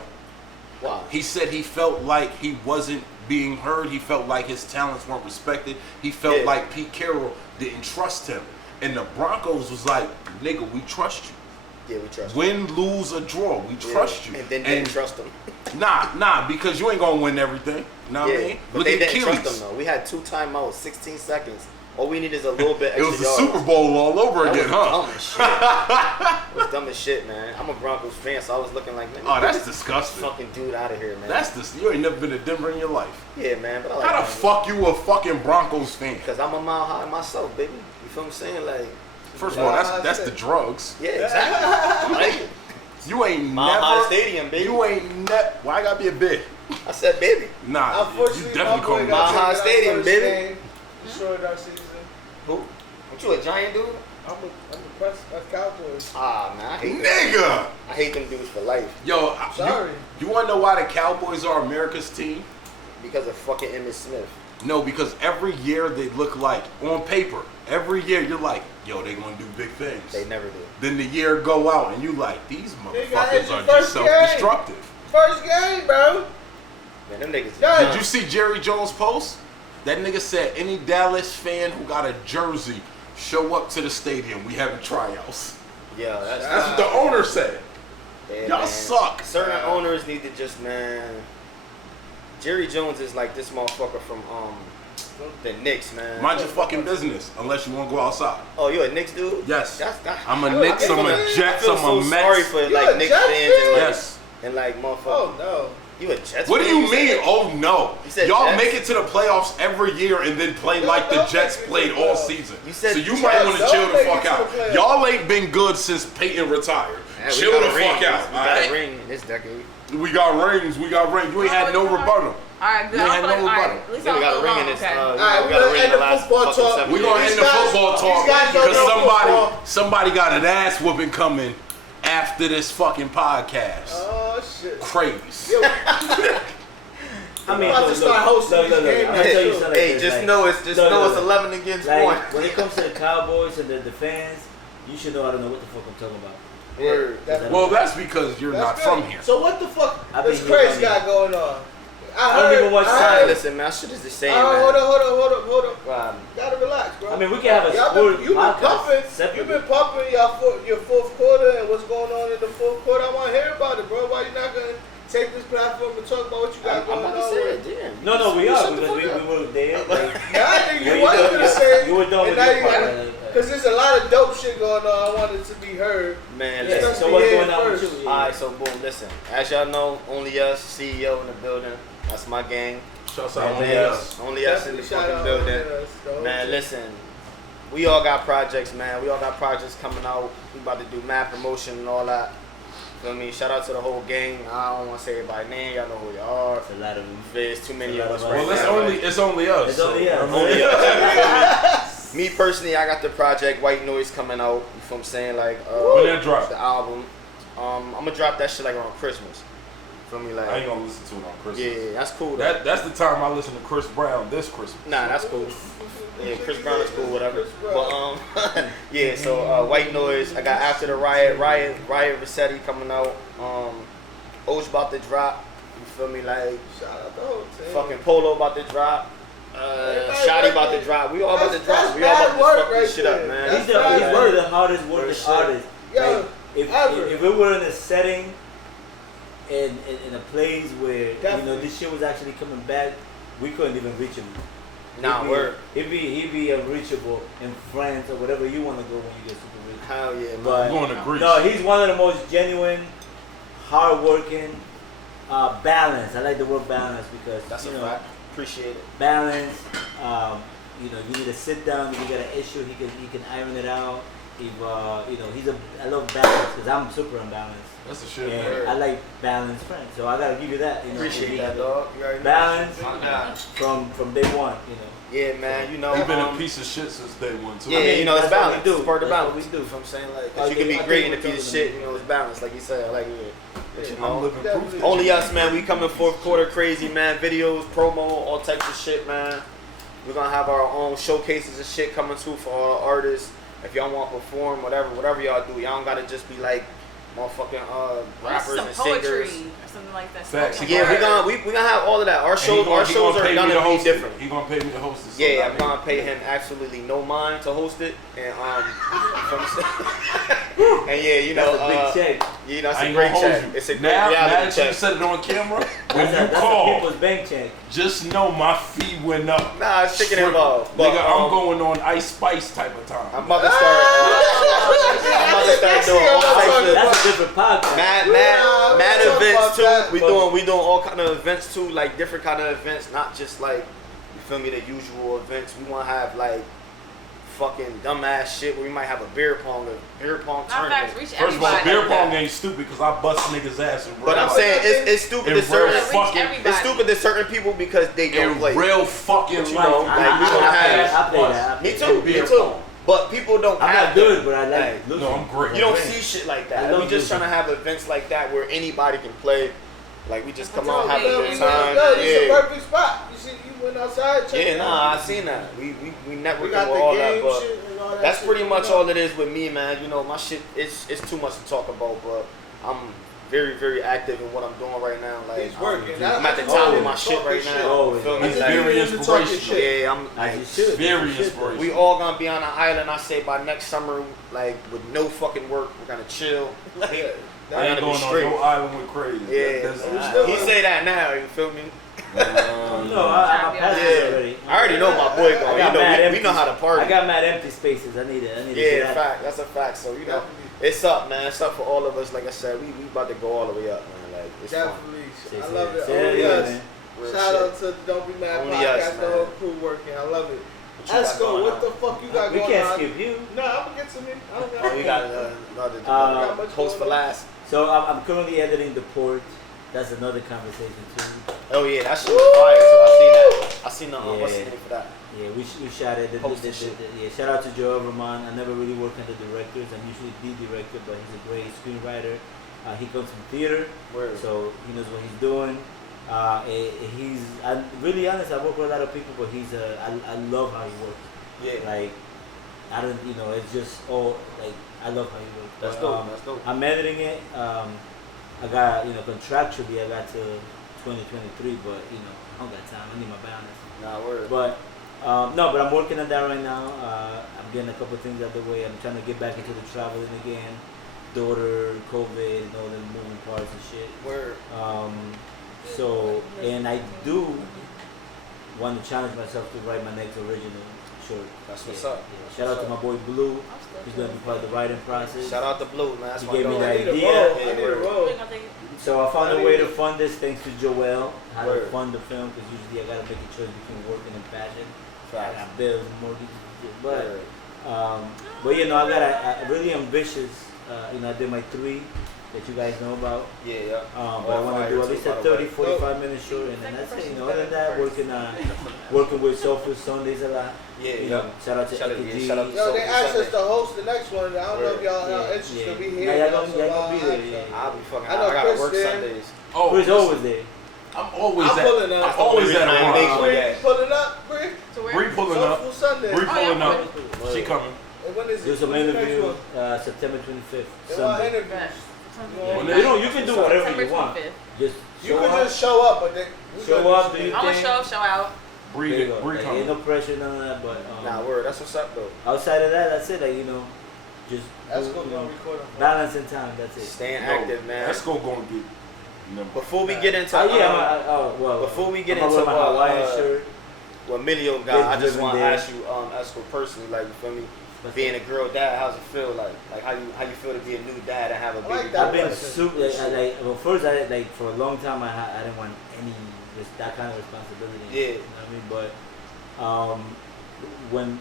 Why? He said he felt like he wasn't being heard. He felt like his talents weren't respected. He felt Yeah. like Pete Carroll didn't trust him. And the Broncos was like, nigga, we trust you. Yeah, we trust. Win, lose, or draw, we trust you. And then didn't trust them. Nah, because you ain't gonna win everything. Know what I mean? But Look they at didn't Achilles. trust them though. We had 2 timeouts, 16 seconds. All we need is a little bit It extra was the yards. Super Bowl all over That again, was huh? dumb as shit. It was dumb as shit, man. I'm a Broncos fan, so I was looking like, man, Oh, get that's this disgusting. fucking dude out of here, man. You ain't never been to Denver in your life. Yeah, man. But I like How the Denver. fuck you a fucking Broncos fan? Because I'm a mile high myself, baby. You feel what I'm saying? Like, First of all, that's the drugs. yeah, exactly. Like, You ain't Mile High never. Stadium, baby. You ain't Why I gotta be a big? I said, baby. Nah, you Unfortunately, definitely my call boy me. got Mile High taken out Stadium, first baby. game, destroyed our season. Who? Aren't you a Giant dude? I'm impressed by Cowboys. Ah, man, I hate them. Nigga! I hate them dudes for life Yo, Sorry. You wanna know why the Cowboys are America's team? because of fucking Emmitt Smith. No, because every year they look like, on paper, every year you're like, yo, they gonna do big things. They never do. Then the year go out and you like, these got hit motherfuckers the are just first game. self-destructive. First game, bro. Man, them niggas. Yeah. Did you see Jerry Jones' post? That nigga said any Dallas fan who got a jersey, show up to the stadium. We having tryouts. Yeah, That's what the owner said. Yeah, Y'all man. suck. Certain owners need to just, man. Jerry Jones is like this motherfucker from the Knicks, man. Mind your fucking business, unless you want to go outside. Oh, you a Knicks dude? Yes. That's I'm a Knicks, I'm a Jets, I feel I'm so a sorry Mets. for You like a Knicks Jets fans and like, Yes. and like motherfucker. Oh no. You a Jets What do fan? you said? mean? Oh no! You said Y'all Jets? make it to the playoffs every year and then play Y'all like the don't Jets make it to played the all playoffs. season. You said so you Jets might want to don't chill the make it fuck to out. the playoffs. Y'all ain't been good since Peyton retired. Man, we Chill got the a ring. fuck out. We all got a right? ring in this decade. We got rings. We got rings. You ain't had no rebuttal. Alright, good. We I had feel no like, alright, rebuttal. at least Yeah, we I'll got go a ring in along, this. okay. Alright, We got a we're gonna ring in end the the last football fucking talk. 7 We years. gonna end the These guys- football these talk guys don't because know somebody football. got an ass whooping coming after this fucking podcast. Oh shit. Crazy. Yo, I mean, about to start hosting these games I'm gonna tell you too. something. Hey, like just this, know like, it's no, 11 against like, 1. when it comes to the Cowboys and the fans, you should know I don't know what the fuck I'm talking about. Word. That's- Well, that's because you're not that's from good. here. So what the fuck I've this been here crazy all got year. going on? I don't even watch I Hey, soccer. heard- listen, man, shit is the same, Hold man. up. Wow. Gotta relax, bro. I mean, we can have a Y'all sport been, you've been podcast pumping. separately. You've been pumping your fourth quarter and what's going on in the fourth quarter. I want to hear about it, bro. Why you not gonna take this platform and talk about what you got I'm going about to on? say with- it, damn. No, we are Shut the because fuck we up. were there. Like, Nah, I think you when was done- gonna say. you were done and with now your you part. gotta- Cause there's a lot of dope shit going on. I wanted to be heard. Man, Yeah, listen. so what's Yeah, going on with first. you? Alright, so boom, listen. As y'all know, only us, CEO in the building. That's my gang. Shouts out Only to us. Only us in the Definitely shout fucking out building. to us, though. Man, listen. We all got projects, man. We all got projects coming out. We about to do map promotion and all that. Feel me? Shout out to the whole gang. I don't want to say everybody's name. Y'all know who y'all are. It's a lot of them. There's too many It's a of lot us of right Well, now. it's only us. It's so- only us. Only us. Me personally, I got the project White Noise coming out. You feel what I'm saying? Like, When that drop? the album. I'm gonna drop that shit like around Christmas. Feel me? Like, I ain't gonna listen to it on Christmas. yeah, that's cool. Though. That's the time I listen to Chris Brown this Christmas. Nah, that's cool. Yeah, Chris Brown is cool, whatever. Chris Brown. But yeah. So White Noise. I got After the Riot, Rossetti coming out. O's about to drop. You feel me? Like Shout out the whole team. fucking Polo about to drop. Everybody Shotty about to working. drop. We all about to That's drop. We all bad about to work fuck this right shit up, there. man. That's He's bad one of work. the hardest working shit. artists. Yo, Like, ever. if we were in a setting in a place where you know Definitely. this shit was actually coming back, we couldn't even reach him. Nah, word. He'd be unreachable in France or whatever you want to go when you get super rich. Hell yeah, man. But I'm going to Greece. no, he's one of the most genuine, hardworking, balanced. I like the word balance because That's you a know fact. Appreciate it. balance. You know, you need to sit down. If you got an issue, he can iron it out. If you know, I love balance because I'm super unbalanced. That's the shit, And man. I like balanced friends, so I gotta give you that. You know, Appreciate we that, have dog. You already know. balance On that. from day one. You know. Yeah, man. You know, You've been a piece of shit since day one, too. Yeah, I mean, you know, it's that's what we balance. do. It's part of That's balance. what we do. You know what I'm saying? Like, 'cause I you can think- be I great think and a we're piece of talking shit. You know, it's balance. Like you said, I like it. But you I'm know, living proof. that only shit. us, man. We coming fourth quarter crazy, man. Videos, promo, all types of shit, man. We're gonna have our own showcases and shit coming too for all the artists. If y'all want to perform, whatever y'all do, y'all don't gotta just be like motherfucking Or rappers some and poetry singers. or something like that. Facts. Spoken Yeah, word. we gonna have all of that. Our And shows are pay me gonna to be host different. He gonna pay me to host it. So Yeah, I I'm mean, gonna pay him absolutely no mind to host it, and and yeah, you know, That's a big check. yeah, that's I a ain't great gonna hold check. you. It's a great now reality that check. you said it on camera, when you That's a call, people's bank check. just know my fee went up. Nah, it's chicken Shrimp. involved. But, Nigga, I'm going on Ice Spice type of time. I'm about to start. I'm about to start doing all types of That's a different podcast. mad we'll talk events about too. that. We doing all kind of events too, like different kind of events, not just like you feel me, the usual events. We want to have like fucking dumbass shit where we might have a beer pong Not tournament. facts. Reach First of all, everybody. beer pong ain't stupid because I bust niggas ass in real But I'm life. saying it's stupid In to real certain Reach fucking, everybody. it's stupid to certain people because they don't in play. real fucking But you life. know, like, we gonna have- I play that. Me too, me beer too. pong. But people don't I'm have not good, that. but I like Hey, losing. no, I'm great. You don't see shit like I that. love We just losing. trying to have events like that where anybody can play. Like we just come That's out, have a okay. good You time. Yo, this is a Yeah, perfect spot. You see, you went outside. checked yeah, it nah, out. I seen that. We networking We with got the all that, game but shit and all that. that's shit pretty much going on. all it is with me, man. You know, my shit it's too much to talk about, but I'm very, very active in what I'm doing right now. Like He's working. I'm at the I top of just my need shit to right talk now. shit. You feel I me? just Like, need very him to talk his inspirational. shit. Yeah, I'm As like, you should. Very as you should. inspirational. we all gonna be on an island. I say by next summer, like with no fucking work, we're gonna chill. Like, I we're ain't gonna be going on straight. no island with crazy. Yeah, still he gonna- say that now. You feel me? No, I'm past Yeah. it already. I already know my boy I going. got mad We empty- know how to party. I got mad empty spaces. I need to Yeah, get out. fact. That's a fact. So you know, it's up, man. It's up for all of us. Like I said, we about to go all the way up, man. Like it's fun. Definitely. I love it. Say Oh, it yes. again, man. Real Shout shit. out to the Don't Be Mad Only podcast, us, the man. whole crew working. I love it. What you got Let's go. going What on? the fuck you got We going can't on? skip you. No, I'm gonna get to me. I don't Oh, you got another host for last. So I'm currently editing The Port. That's another conversation too. Oh yeah, that shit was fire. So I seen that. I seen the what's the Yeah. name for that? Yeah, we shot it. Posted shit. Yeah, shout out to Joel Vermont. I never really work under directors. I'm usually the director, but he's a great screenwriter. He comes from theater, Where? so he knows what he's doing. I'm really honest. I work with a lot of people, but I love how he works. Yeah. Like, I don't, it's just all like I love how he works. That's But, dope. That's dope. I'm editing it. I got, contractually I got to 2023, but I don't got time. I need my balance. Nah, word. But no, but I'm working on that right now. I'm getting a couple things out the way. I'm trying to get back into the traveling again. Daughter, COVID, and all the moving parts and shit. Word. So, and I do want to challenge myself to write my next original short. That's what's Yeah, up. yeah. Shout out to my boy Blue. He's gonna be part of the writing process. Shout out to Blue, man. That's He my gave me dog. that I need a idea. roll. Yeah, I need a word. roll. So I found a way to fund this thanks to Joel. How to Word. fund the film because usually I gotta make a choice between working and passion. I Facts. got bills and mortgages and shit. But Word. I got a really ambitious. I did my 3 that you guys know about. Yeah, yeah. But I All want to fire do at too, least by a the 30, way. 45 minute short, and then that's it. Other than that, working with Soul Food Sundays a lot. Yeah, You yeah. know, shout out to Shout out- Eka yeah, G. shout out to Yo, they So- asked us Sunday. to host the next one. I don't know if y'all Yeah, interested to be yeah. here. Nah, y'all gonna be there, yeah. I'll be fucking. I know I gotta Chris work there. Sundays. Oh, Chris always there. I'm always I'm at. pulling up. I'm always at a I ain't rock. make one Bree, yet. pulling up, Bree. To where? Bree pulling Soulful up. Sunday. Bree Oh, pulling yeah, up. Word. She coming. And when is it? Do some When's the next interview one? September 25th. They want Sunday. interviews. Best. Well, you can do whatever September you want. 25th. Just You show can up. just show up, but then we Show gonna up, do do you I'm gonna think? show out. Bree, There you go. Bree Like, coming. ain't no pressure, none of that. But Nah, word. That's what's up though. outside of that, that's it. Like just That's do, gonna you be know, recording. balancing time. That's it. Staying Yo, active, man. Let's go get. Before we get into Well. before we get I'm gonna into wear my Hawaiian shirt. what Emilio Get got, I just driven want to there. ask you, Esco, personally, like you feel me, being a girl dad, how's it feel? Like how you feel to be a new dad and have a I baby? like that. I've been question. super. First, for a long time, I didn't want any that kind of responsibility. Yeah. You know what I mean? But when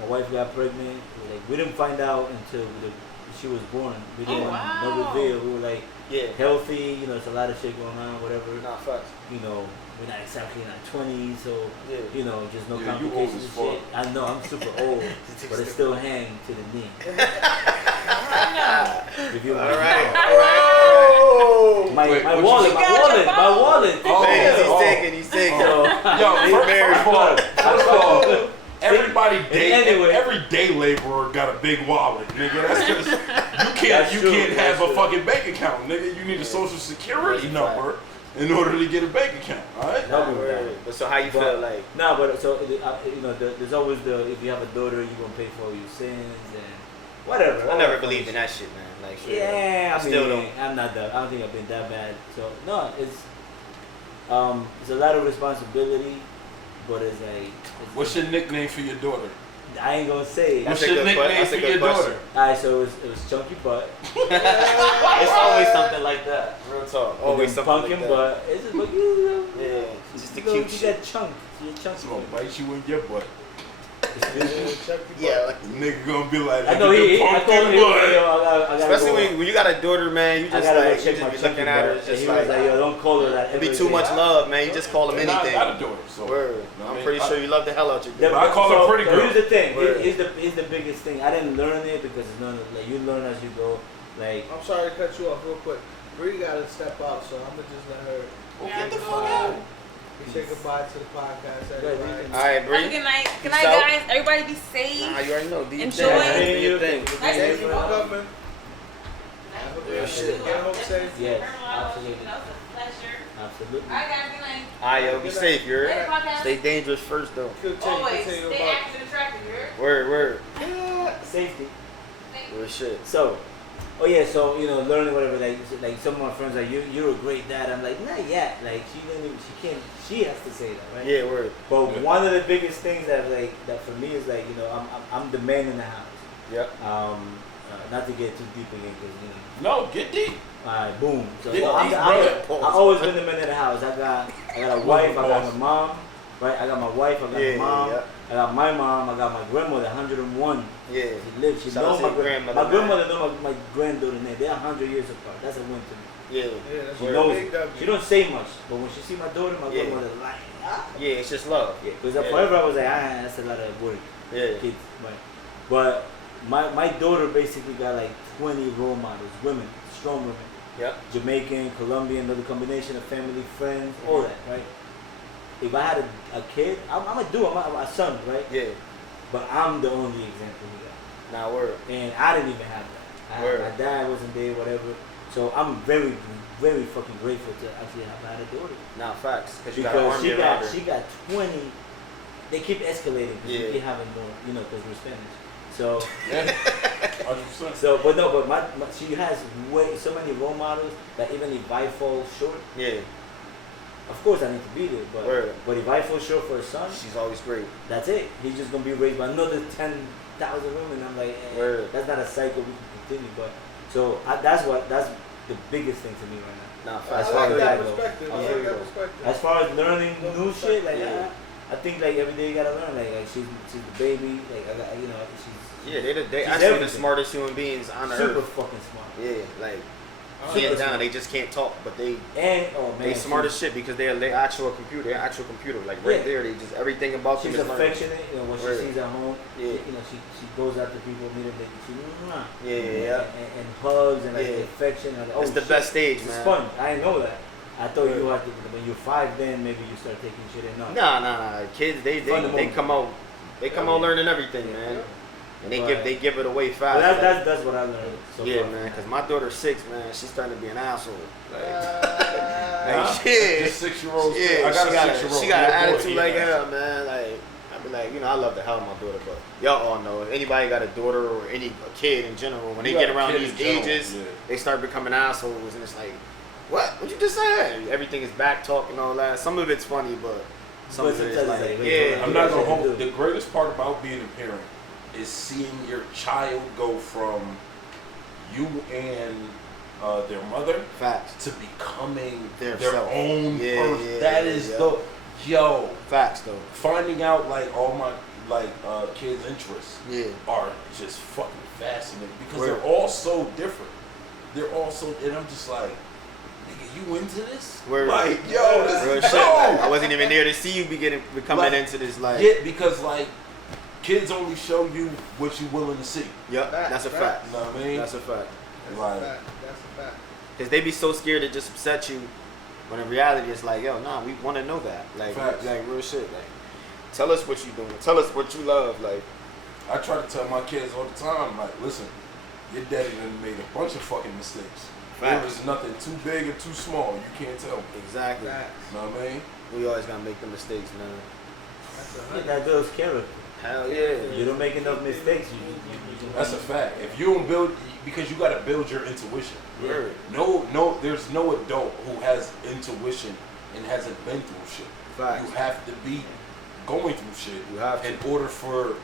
my wife got pregnant, we didn't find out until she was born. We didn't Oh, want no wow. reveal. We were like Yeah. healthy. It's a lot of shit going on. Whatever. Nah, facts. We're not exactly in our 20s, so Yeah. just no Yeah, you old complications as and shit. I know I'm super old, but it still hang to the knee. If you All right. Oh! My Wait, what you wallet, said? my You got wallet, your my phone. wallet. Oh. He's taking. So, Yo, He's first of all, everybody Anyway. every day laborer got a big wallet, nigga. That's because you can't have a fucking bank account, nigga. You need a social security number in order to get a bank account. All right. But so how you feel like? No, but so there's always if you have a daughter, you gonna pay for all your sins and whatever. I never believed in that shit, man. Like, shit, yeah, I still don't. I'm not that. I don't think I've been that bad. So no, it's a lot of responsibility, but it's like. What's your nickname for your daughter? I ain't gonna say it. What's your nickname for your daughter? Alright, so it was Chunky Butt. It's always something like that. Real talk. Always something Pumpkin like that. Butt. It's just like you. Yeah, just the cute You shit. got chunk. You got chunky. It's gonna bite you in your butt. Yeah, like, Nigga gonna be like, I know he. I told him, yo, I gotta especially go. when you got a daughter, man. You I just gotta like go check you my just be looking at her. It's and just he like, was like, yo, don't call her that. it be every too day. much love, man. You just call them and I anything. got a daughter, so. Word. I'm pretty sure you love the hell out your Yeah, daughter. I call her pretty girl. Here's the thing. Word. Here's the biggest thing. I didn't learn it because it's none. Like you learn as you go. Like I'm sorry to cut you off real quick. Bree gotta step out, so I'm gonna just let her. Get the fuck out. We say goodbye to the podcast, Good, everybody. you All right, Have a Bree. good night. Good Peace night, out. guys. Everybody be safe. Nah, you already know. Do your Enjoy. thing. Do your thing. Nice Thank to you meet for you. coming. Have a good shit. Get home safe. Yes, That absolutely. was a pleasure. absolutely. All right, guys. Good night. All right, yo, be safe, you heard? Later, podcast. Stay dangerous first, though. Always Continue stay about. active and attractive. You heard? Word. Safety. Real shit. So, so learning whatever. Like some of my friends like you're a great dad. I'm like not yet. Like she can't. She has to say that, right? Yeah, word. But Yeah. one of the biggest things that for me is like I'm the man in the house. Yep. Not to get too deep again because No, get deep. alright, boom. So Get I'm, deep, I've brother. always been the man in the house. I got a wife. I got my mom. Right. I got my wife. I got Yeah, my mom. yeah. I got my mom. I got my grandmother. 101. Yeah. She lives. She Shout knows out to my your grandmother, My man. grandmother knows my granddaughter name. They're 100 years apart. That's a win to me. Yeah. Yeah, that's She a knows. big W. She don't say much, but when she see my daughter, my Yeah. grandmother like. Yeah, it's just love. Yeah, because Yeah. forever I was like, that's a lot of work, Yeah. kids. But my daughter basically got like 20 role models, women, strong women, Yep. Jamaican, Colombian, another combination of family, friends, all that, right? If I had a kid, I'm a son, right? Yeah. But I'm the only example of that. Nah, word. And I didn't even have that. Word. My dad wasn't there, whatever. So I'm very, very fucking grateful to actually have had a daughter. Nah, facts. Because you got an Because army around her. she got 20. They keep escalating because Yeah. we keep having more, because we're Spanish. So, 100%. but she has so many role models that even if I fall short, Yeah. of course I need to be there. Word. But if I fall short for a son, She's always great. that's it. He's just gonna be raised by another 10,000 women. I'm like, Word. that's not a cycle we can continue. But so that's the biggest thing to me right now. Nah, I facts. As far like as that I go. perspective. I Yeah. like that perspective. As far as learning new shit, like Yeah. I think like every day you gotta learn. Like she's the baby. Like I got she's Yeah, they she's actually the everything. smartest human beings on super earth. fucking smart. Yeah, like Super hands down, smart. they just can't talk, but they And oh man, smart as shit because they're actual computer. They're actual computer. Like right Yeah. there, they just everything about them she's is learning. affectionate. When Word. she sees at home, Yeah. she goes out to people, meet them, she Yeah. and hugs and like Yeah. the affection. And, It's the best stage, It's man. fun. I didn't know that. I thought you Word. had to when you're 5. Then maybe you start taking shit in. No. Nah. Kids, they Fundamental. come out, learning everything, man. And they Right. give it away But fast. that's what I learned. So yeah, far. man. Cause my daughter's 6, man. She's starting to be an asshole. Like, Nah, like shit. Just 6-year-olds. Yeah, I got a 6-year-old. she got an Little boy, attitude he like an asshole. hell, man. Like, I be like, I love the hell out of my daughter, but y'all all know if anybody got a daughter or a kid in general, when they You get got a around kid these in general, ages, yeah. they start becoming assholes, and it's like, what you just said? Everything is back talk and all that. Some of it's funny, but some But of it is sometimes like, it's like, wait, yeah, I'm not gonna Yeah. hold. The greatest part about being a parent is seeing your child go from you and their mother facts, to becoming Their their self. own Yeah, person. yeah, That is yeah. the facts though. finding out like all my kids' interests Yeah, are just fucking fascinating because Word. they're all so different. They're all so, and I'm just like, nigga, you into this? Word. Like, yo, this real is shit. dope. Like, I wasn't even there to see you becoming Like, into this. Like, Yeah, because like kids only show you what you're willing to see. yep, that's a fact. You know what I mean? That's a fact. That's Like- a fact. That's a fact. Cause they be so scared to just upset you, when in reality it's like, yo, nah, we want to know that. Like Facts. real shit. Like, tell us what you doing. Tell us what you love. Like, I try to tell my kids all the time, like, listen, your daddy done made a bunch of fucking mistakes. There is nothing too big or too small. You can't tell me. Exactly. Facts. You know what I mean? We always gotta make the mistakes, man. That's Yeah, 100. that builds character. Hell yeah. You don't make enough mistakes. That's a fact. If you don't build, because you got to build your intuition. Word. No, there's no adult who has intuition and hasn't been through shit. Facts. You have to be going through shit You have to. in order for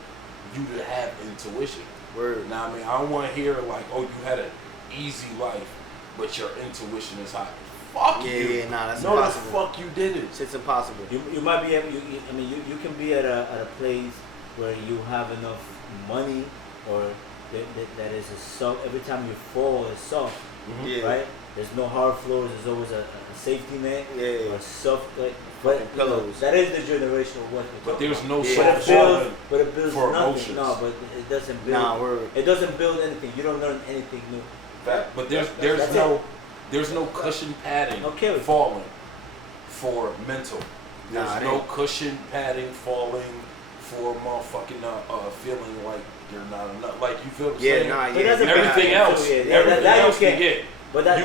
you to have intuition. Word. Now, I mean, I don't want to hear like, oh, you had an easy life, but your intuition is high. Fuck Yeah, you. yeah, nah, that's no, impossible. the fuck you didn't. Shit's impossible. You might be able. I mean, you can be at a place where you have enough money, or that is a soft. Every time you fall, it's soft, Yeah. right? There's no hard floors. There's always a safety net, Yeah. or soft. But Fucking you know, pillows. that is the generational wealth. But there's no Yeah. But soft it builds. falling But it builds for nothing. emotions. No, but it doesn't build. Nah, word. It doesn't build anything. You don't learn anything new. Fact. But That's there's no cushion padding Okay. falling for mental. There's Nah, it no ain't. cushion padding falling for motherfucking feeling like you're not enough. Like you feel what I'm Yeah, saying? nah, But yeah. that's a Everything big else, thing too, yeah. everything That you else you can't- get. But that's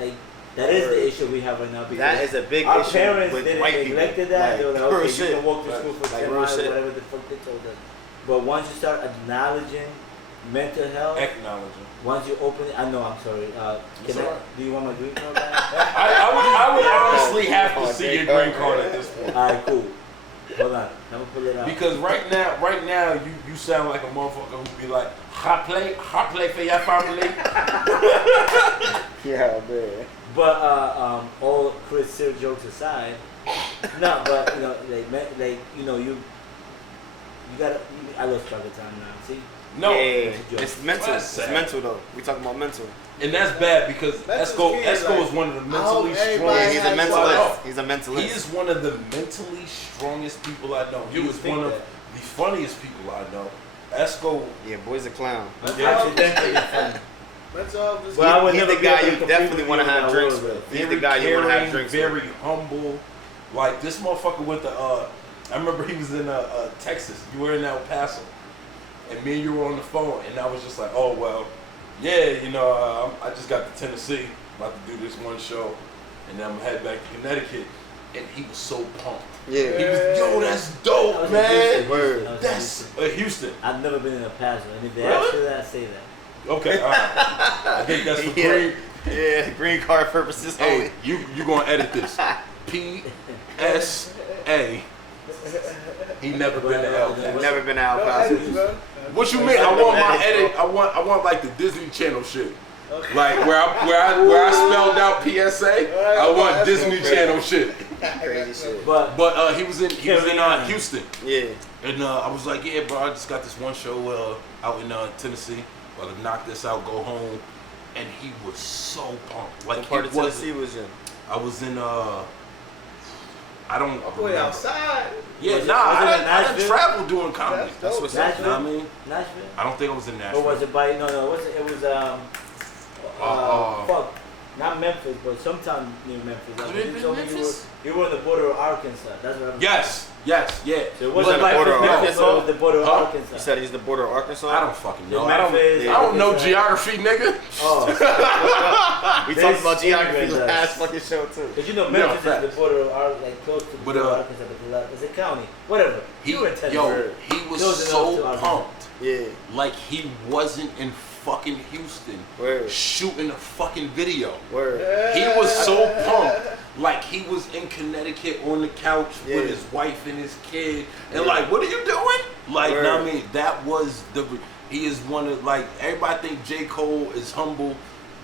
like that is the issue we have right now. Because That is a big our issue parents with didn't white people. neglected that. They were like, real okay, you shit. can walk to school for Like 10 real miles, shit. whatever the fuck they told us. But once you start acknowledging mental health, Acknowledging. once you open it, I know, I'm sorry. It's Can I, alright. do you want my green card? I would honestly have to Oh, see your great green card, card at this point. Alright, cool. Hold on, I'm gonna pull it out. Because right now you sound like a motherfucker who'd be like, hot play for your family. Yeah, man. But all Chris Sir jokes aside, no, but you know, like you know, you gotta. I lost track of time now. See, No, Yeah, it's mental. That's It's sad. mental though. We talking about mental. and that's bad because That's Esco the key, is like, one of the I hope mentally everybody strongest. Yeah, he's a has people I know. mentalist. He's a mentalist. He is one of the mentally strongest people I know. He You was think one of that? the funniest people I know. Esco, Yeah, boy's a clown. accidentally funny. Let's all just. Well, I would He's never the be guy able to you compete definitely with want to you in have that drinks world, with. He's very the guy you want to have caring, drinks very with. humble. Like this motherfucker went to. I remember he was in Texas. You were in El Paso, and me and you were on the phone, and I was just like, oh well, yeah, you know, I just got to Tennessee, about to do this one show, and then I'm gonna head back to Connecticut, and he was so pumped. Yeah. He was, yo, that's I dope, was in man. Houston, Word. I was in That's Houston. Houston. I've never been in a Paso, and if they Really? ask you that, say that. Okay, all right. I think that's for Yeah. green. Yeah, green card purposes Hey, only. you gonna edit this? PSA. He never been to El I've Paso. never been out No Paso. edits, bro. What you mean? I want my edit. I want like the Disney Channel shit. Okay. Like where I spelled out PSA. I want That's Disney so Channel shit. Crazy shit. But He was in Houston, Yeah. and I was like, yeah, bro, I just got this one show out in Tennessee. About to knock this out, go home, and he was so pumped. Like What part of it was. Tennessee was in? I was in I don't My boy remember. outside. Yeah, Was it- nah, was it in I didn't Nashville? travel doing comedy. That's dope. what's You know Nashville, what I mean? Nashville, I don't think I was in Nashville. or was it by no? It was fuck, not Memphis, but sometime near Memphis. Could Like, it you be told me Memphis? you were on the border of Arkansas. That's what I'm. Yes, yeah. So it Was wasn't it the border of Memphis, Arkansas? but it was the border of Huh? Arkansas. You said he's the border of Arkansas? I don't fucking know. Yeah, Memphis, I don't know Arkansas. geography, nigga. Oh, We This talked about geography immigrant last does. fucking show too. because you know Yeah, Memphis is facts. the border of like close to the But, border of Arkansas, but it's a county, whatever. He, You were in Tennessee. he was Close enough to so Arkansas. pumped, Yeah. like he wasn't in fucking Houston Word. shooting a fucking video. Word. He was so pumped, like he was in Connecticut on the couch Yeah. with his wife and his kid, and Yeah. like, what are you doing? Like, Word. know what I mean, that was the. He is one of like everybody think J. Cole is humble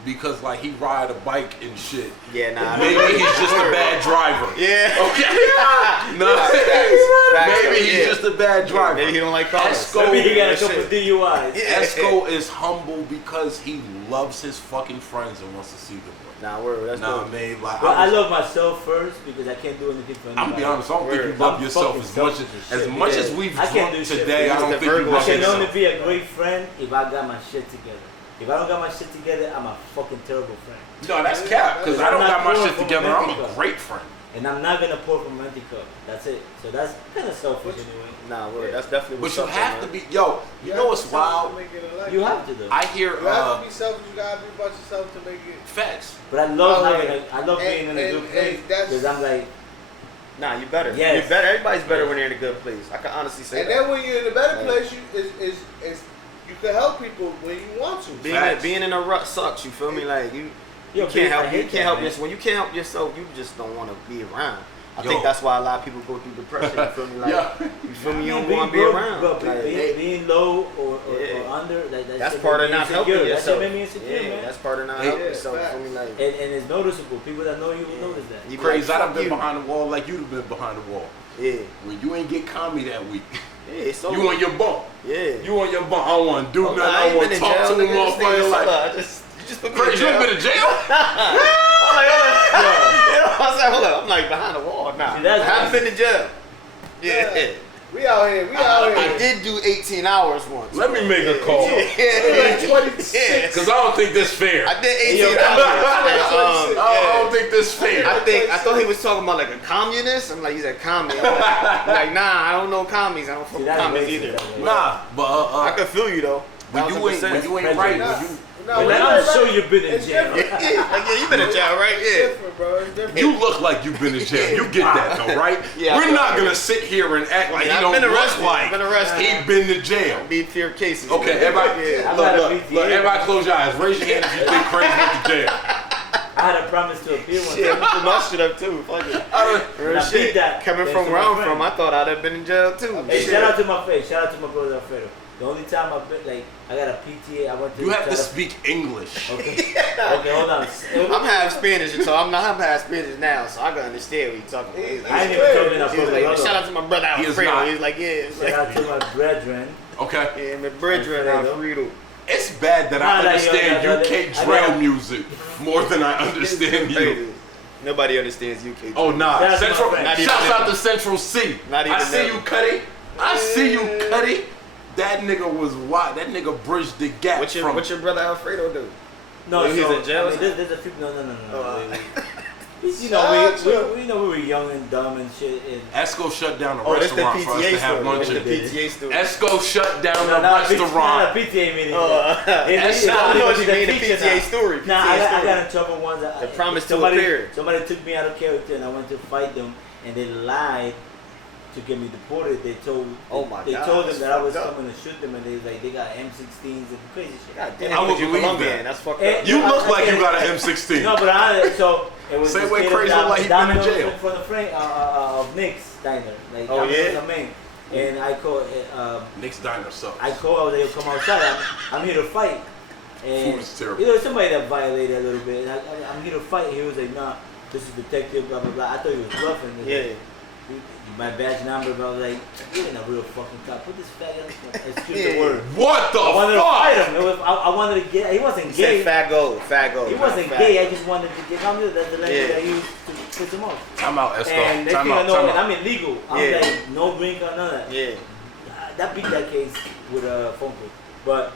because like he ride a bike and shit. Yeah, nah. Maybe he's just a bad driver. Yeah. Okay. No. Facts, Maybe he's yeah. just a bad driver. Maybe he don't like cars. Esco, Maybe he got a Shit. couple of DUIs. Yeah. Esco is humble because he loves his fucking friends and wants to see them. Nah, word. That's Nah, dope. man, like But I was- love myself first because I can't do anything for anybody. I'm gonna be honest. I don't think you Word. love I'm yourself fucking as much selfish as shit. much Yeah. as we've I can't drunk do shit. today. He's I don't the think you Virgo love I can shit. only yourself. be a great friend if I got my shit together. If I don't got my shit together, I'm a fucking terrible friend. No, that's cap. Because I don't I'm got not my pulling shit from together. I'm a Mexico. great friend. and I'm not gonna pour from an empty cup. That's it. So that's kind of selfish anyway. Nah, well, that's definitely But what's you up, have to man. be, yo. You know what's wild? You have to though. I hear You have to be selfish. You gotta be about yourself to make it. facts. But I love Oh, having yeah. I love being in a good place because I'm like, Nah, you better. Yes. You better. Everybody's better when they're in a good place. I can honestly say And that. then when you're in a better Like- place, you can help people when you want to. Being in a rut sucks. You feel me? Like you yo, can't help. I hate You that, can't help man. yourself. When you can't help yourself, you just don't want to be around. I Yo. think that's why a lot of people go through depression. You feel me? Like Yeah. you feel me? You don't Being want to be broke, around. But Like, being low or Yeah. under, that that's shit part made of me not insecure. helping That yourself. shit made me insecure, Yeah, man. that's part of not Yeah, helping yourself. facts. Feel me? Like And it's noticeable. People that know you will notice that. you be Crazy, like, I'd have fuck been you. behind the wall like you'd have been behind the wall. Yeah, When you ain't get comedy that week. yeah. It's over. You on your bump. Yeah. You on your bump. I don't want to do Oh, nothing. nah, I ain't don't want been to in talk jail, to a nigga. This motherfucker. nigga Like, said, you just put me in Crazy, you jail. ain't been to jail? I'm like, I said, hold up. I'm like behind the wall. Nah, See, that's I haven't right. been to jail. Yeah. We out here. We out I here. did do 18 hours once. Let me make a call. Yeah. 26. Because I don't think this fair. I did 18 hours. I don't think this fair. I thought he was talking about like a communist. I'm like, he's a commie. I'm like, nah, I don't know commies. I don't fuck See, with that's commies racist, either. that way. Nah, but I could feel you though. when you ain't 1000%. right, Nah, when you nah, Well, we I'm right. sure you've been in It's jail. different. Yeah, you been in jail, right? It's Yeah. different, bro. It's different. you look like you've been in jail. You get that though, right? Yeah, I We're feel not like gonna it. sit here and act like Yeah, he I've don't been look arrested. like I've been arrested. he been to jail. Be fear cases. Okay, man. everybody, Yeah. I got a look, PTA. everybody, close your eyes. Raise your hand if you think Crazy went to jail. I had a promise to appear one Shit, time. I'm putting my shit up too. Fuck it. Real I shit. beat that. Coming Thanks from to where my I'm friend. from, I thought I'd have been in jail too. Hey, Shit. shout out to my face. Shout out to my brother Alfredo. The only time I've been like, I got a PTA. I went to. You have to try speak English. Okay. Okay, hold on. I'm half Spanish, so I'm half Spanish now, so I can understand what you're talking about. He's I ain't like, even talking about he was like, shout out to my brother He is Alfredo. not. He's like, yeah. It's Shout out like, to my brethren. Okay. yeah, my brethren Alfredo. Alfredo. It's bad that I Nah, like, understand yo, UK I drill got- music more than I understand you. Nobody understands UK. Oh nah, Shout out to Central. my friend. Shouts out to Central C. Not I even see them. you, Cuddy. I see you, Cuddy. That nigga was wild. That nigga bridged the gap What from. your brother Alfredo do? No, Well, he's so, in jail I mean, or there's a few. No. Oh, Wait. You know, we were young and dumb and shit. And Esco shut down the Oh, that's the restaurant for us PTA to have story. lunch That's the at. PTA story. Esco shut down the not a restaurant. PTA meeting. That's I know what you mean, the teacher PTA now. story. Nah, PTA I story. got in trouble once. The promise to somebody, appear. Somebody took me out of character, and I went to fight them, and they lied to get me deported. They told, Oh my they God, told that's them that I was fucked up. coming to shoot them, and they like they got M16s and crazy shit. God damn, I would you believe Colombian. that. That's fucked Eh, up. You I- look I like you get got it. an M16. No, but so it was Same this way kid Crazy of look like he been in Domino's jail. in front of Frank of Nick's diner. Like Oh, Domino's yeah? on Main. And I called. Nick's diner sucks. I called. I was like, "Come outside. I'm here to fight." And Food is terrible. you know, somebody that violated a little bit. And I'm here to fight. He was like, "Nah, this is detective." Blah blah blah. I thought he was bluffing. He was Yeah. like, my badge number, but I was like, "You ain't a real fucking cop. Put this faggot on." Excuse the Yeah. word. What the I wanted to fight fuck? him. I wanted to get. He wasn't He gay. said fago. He wasn't not gay. fag. I just wanted to get. I'm that's the language Yeah. I used to piss him off. Time out, Esco. And next Time thing I out. know, Time and out. I'm illegal. I'm Yeah. like, no green card, none of that. Yeah. That beat that case with a phone call. But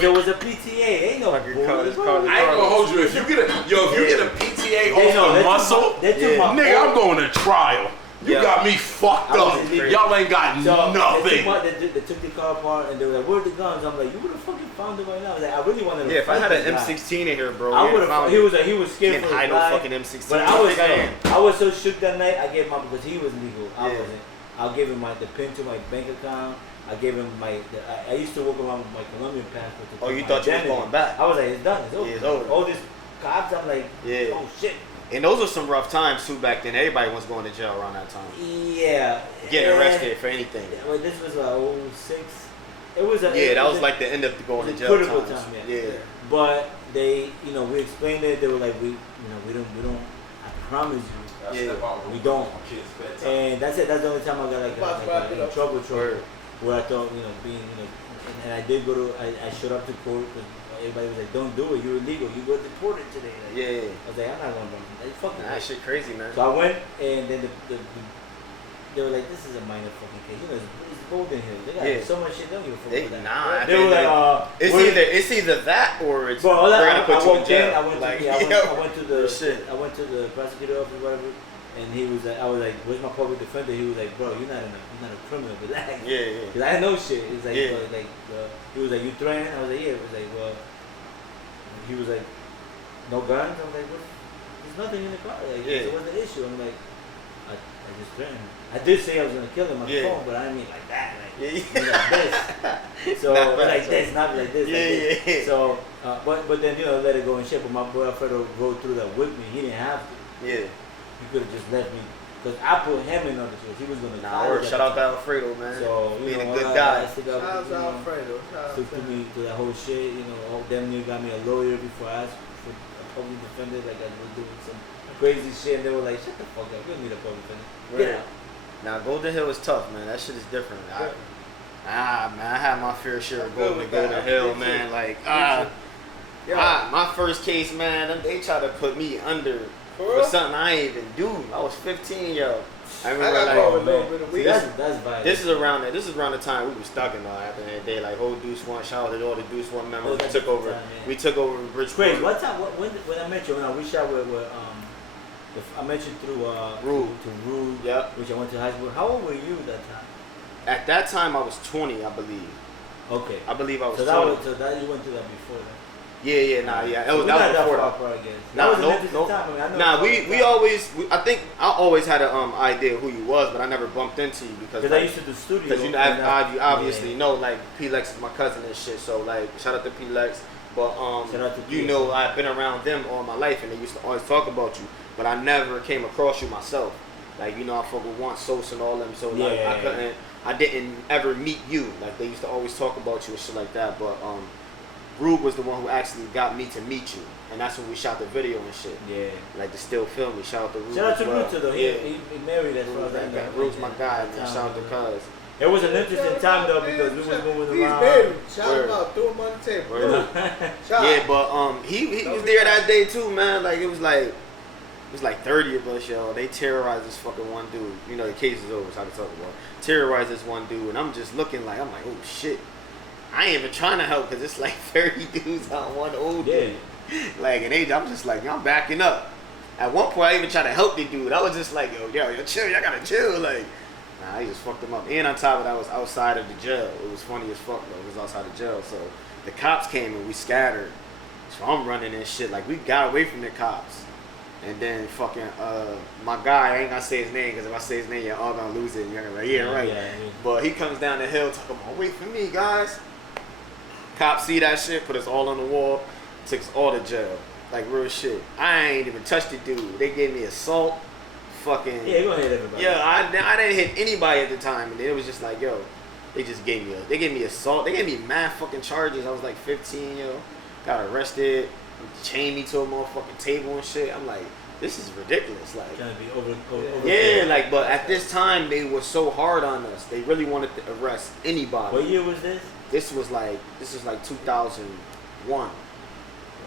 there was a PTA. Ain't no Fucking bullet, call this, bro. call this. I ain't gonna hold you. If you get a PTA They know, off the muscle, They took Yeah. my nigga, I'm going to trial. You Yeah. got me fucked I was up. illegal. Y'all ain't got So nothing. They took the car apart and they were like, "Where's the guns?" I'm like, "You would have fucking found them right now." I was like, I really wanted to. Yeah, if I fight had an this guy. M16 in here, bro, I you'd would have have. found He it. was scared Can't for hide his no life. fucking M16. But I was think I am. I was so shook that night. I gave him because he was legal. I Yeah. wasn't. I gave him the pin to my bank account. I gave him I used to walk around with my Colombian passport. To Oh, keep you my thought you was identity. going back? I was like, it's done. It's over. Yeah, it's over. All these cops, I'm like, Yeah. oh shit. And those were some rough times too back then. Everybody was going to jail around that time. Yeah. Getting And- arrested for anything. Well, this was 06. It was a. Yeah, it that was a- like the end of going to it was a jail critical times. time, Yeah. But they, we explained it. They were like, we don't. I promise you, Yeah. we don't. And that's it. That's the only time I got About to wrap it in up. trouble. Where I thought, being, and I did go to. I showed up to court. Everybody was like, "Don't do it. You're illegal. You got deported today." Like, Yeah. I was like, "I'm not going to. Like, fuck That shit crazy, man. So I went, and then they were like, "This is a minor fucking case. It's Golden Hill. They got Yeah. so much shit. Don't give a fuck They, about that." nah, They were like, it's either that or it's Bro, they're gonna I put you in walked in. jail. I went Like, to the. yo, I went to the. shit. I went to the prosecutor office, whatever, And he was like, I was like, where's my public defender? He was like, bro, you're not a criminal, relax. Yeah. Cause I know shit. It's like, Yeah. he was like, you threatening? I was like, yeah. It was like, well, he was like, no guns. I was like, what? There's nothing in the car. Like, Yeah. so what's the issue? I'm like, I just threatened. I did say I was gonna kill him on the phone, but I didn't mean like that. Like, like this. So like this, not like this. Like this. So, but then let it go and shit. But my boy Alfredo rode through that with me. He didn't have to. Yeah. He could have just left me. Because I put him in other shit. He was gonna Nah, shout out to Alfredo, man. So being a good guy. Shout out to Alfredo. Took to me to that whole shit. Them niggas got me a lawyer before I asked for a public defender. Like I was doing some crazy shit, and they were like, "Shut the fuck up! You don't need a public defender. Get out." Now Golden Hill is tough, man. That shit is different. Man, I had my fair share of Golden Hill, man. Like, my first case, man, they tried to put me under for something I ain't even do. I was 15, yo. I remember a little bit of weed. That's violent. This is around the time we were stuck in at the end of the day. Like whole Deuce One, shout out to all the Deuce One members. We took over. We took over Bridgeport. Crazy. What time? When I met you, when I reached out with I met you through Rue. to Rue. Yeah. Which I went to high school. How old were you at that time? At that time, I was 20, I believe. Okay. I believe I was 20. So that you went through that before then? Yeah. That was before that. I guess. That was an interesting time. I think I always had an idea who you was, but I never bumped into you because I used to do studio. Because you obviously know, like P-Lex is my cousin and shit. So like, shout out to P-Lex. But shout out to I've been around them all my life, and they used to always talk about you. But I never came across you myself. Like I fuck with One Sos and all them. So like I didn't ever meet you. Like they used to always talk about you and shit like that. But Rube was the one who actually got me to meet you, and that's when we shot the video and shit. Yeah. Like the still film. Shout out to Rube. Shout out to Rube Rube though. Yeah. He married as far as I know. Rube's my guy, man. Shout out to Cuz. It was an interesting time though because we was moving around. Shout him out, throw him on the table. Yeah, but he was there that day too, man. Like it was like 30 of us, yo. They terrorized this fucking one dude. The case is over, so I can talk about it. Terrorized this one dude, and I'm just looking like, I'm like, oh shit. I ain't even trying to help because it's like 30 dudes on one old dude. Like an age, I'm just like, I'm backing up. At one point, I even tried to help the dude. I was just like, yo, chill, y'all gotta chill. Like, nah, I just fucked him up. And on top of that, I was outside of the jail. It was funny as fuck, though. It was outside the jail. So the cops came and we scattered. So I'm running and shit. Like, we got away from the cops. And then fucking, my guy, I ain't gonna say his name because if I say his name, y'all all gonna lose it. And you're gonna be like, yeah, right. Yeah. But he comes down the hill talking about, wait for me, guys. Cops see that shit, put us all on the wall, took us all to jail. Like real shit. I ain't even touched the dude. They gave me assault. Fucking. Yeah, you gonna hit everybody. Yeah, I didn't hit anybody at the time, and it was just like, yo, they gave me assault. They gave me mad fucking charges. I was like 15, yo. Got arrested, chained me to a motherfucking table and shit. I'm like, this is ridiculous. Like, trying to be over. Yeah, like, but at this time they were so hard on us. They really wanted to arrest anybody. What year was this? This was like 2001.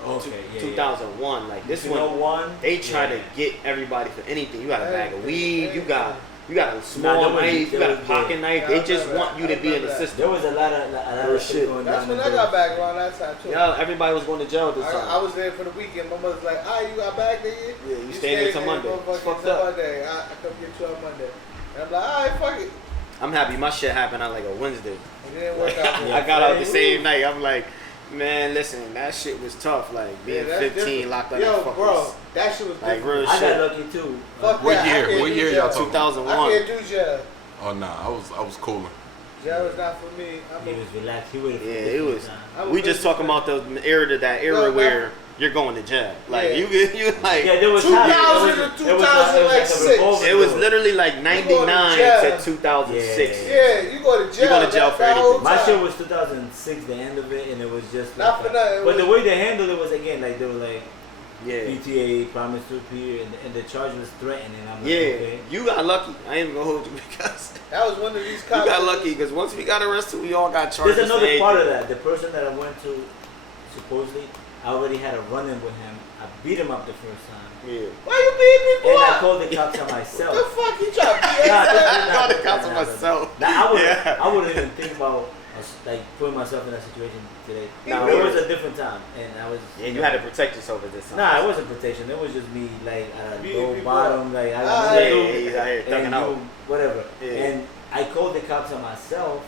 Okay, 2001. Like this one, they try to get everybody for anything. You got a bag of weed. You got a small knife. You got a pocket knife. They just want you to be in the system. There was a lot of shit going That's down. when I got back around that time too. Yeah, everybody was going to jail this time. I was there for the weekend. My mother's like, you got back there? Yeah, you stayed there till Monday. It's fucked up. Monday. I come get you on Monday. And I'm like, alright, fuck it. I'm happy my shit happened on like a Wednesday. It didn't work out. I got out the same night. I'm like, man, listen, that shit was tough. Like being 15 locked up. Yo, bro, that shit was like real shit. I got lucky too. What year y'all talking? 2001. I can't do jail. Oh nah, I was cooler. Jail was not for me. He was relaxed. He waited for it was. We just talking about that era where you're going to jail. Like you like there was 2000 to 2006. It was literally like 99 to 2006. Yeah, you go to jail. You go to jail for anything. My shit was 2006, the end of it, and it was just not for nothing. But the way they handled it was again like they were like, yeah, PTA promised to appear, and the charge was threatening. I'm like, okay. You got lucky. I ain't even gonna hold you because that was one of these cops. You got lucky because once we got arrested, we all got charged. There's another part of that. The person that I went to, supposedly, I already had a run-in with him. I beat him up the first time. Yeah. Why you beat people up? And I called the cops on myself. The fuck you trying to beat I called the cops on myself. I wouldn't even think about like putting myself in that situation today. Nah, It was a different time, and I was. Yeah, you had to protect yourself at this time. Nah, it wasn't protection. It was just me like at a Be- low be bottom, like I Ah, was yeah, he's out here thugging and out. you, whatever. Yeah. And I called the cops on myself.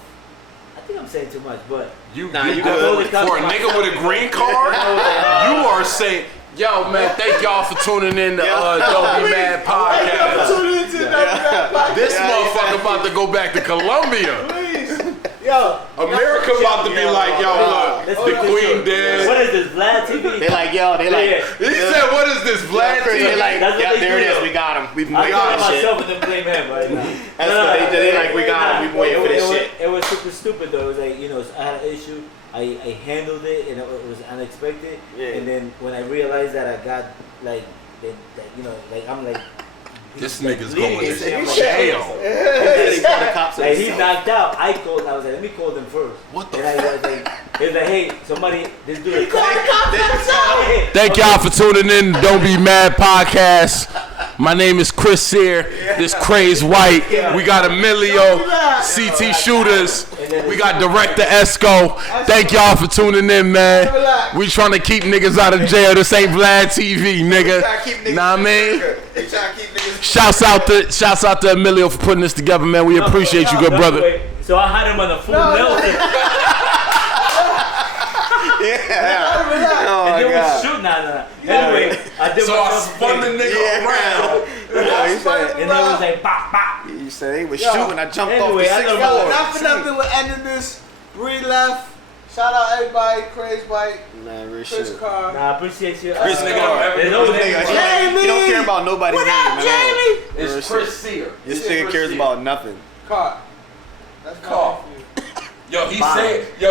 I think I'm saying too much, but You Nah, you I told good. the cops for a on nigga myself. with a green card, you are saying, yo, man, thank y'all for tuning in to Don't Be Mad podcast. Tune into the Don't Be Mad podcast. This motherfucker about to go back to Colombia. Please. Yo. America about to be like, yo, look, Let's the get this queen shit. dead. What is this, Vlad TV? They like, yo, they like. Yeah. He said, what is this, Vlad They TV? like, That's what yeah, they there it do, is. though. We got him. We've been I waiting blame for this myself shit. and then blame him right now. That's what they did. They like, we got him. We've been waiting for this shit. It was super stupid though. It was like, I had an issue. I handled it and it was unexpected. Yeah. And then when I realized that I got like, I'm like. This like, nigga's bleeding going to and shit. I'm like, jail. They called the cops on Like he himself. knocked out. I was like, let me call them first. What the And I was like, he was like, hey, somebody, this dude. He called the cops himself. Thank y'all for tuning in to Don't Be Mad podcast. My name is Chris Sear. This Craze White. We got Emilio, CT Shooters. We got Director Esco. Thank y'all for tuning in, man. We trying to keep niggas out of jail. This ain't Vlad TV, nigga. Nah, I mean. Shouts out to Emilio for putting this together, man. We appreciate you, good brother. Wait. So I had him on the full Nelson. Oh And my then we god. shoot. Nah. Anyway, I did So I myself spun the a nigga Yeah. around. Yeah, he said- and then it was like, bop, bop. You said they was Yo, shooting. I jumped off the anyway, I sixth know Yo, floor. not for nothing, we're ending this. Bree left. Shout out everybody. Crazy White. Nah, real Chris shit. Carr. Nah, I appreciate you. Chris nigga, Carr. There's no This name. nigga, Jamie! he don't care about nobody's What name, up, man. Jamie? Real It's shit. Chris Sear. This Yeah, nigga Chris cares Sear. about nothing. Carr. That's Carr. for you. Yo,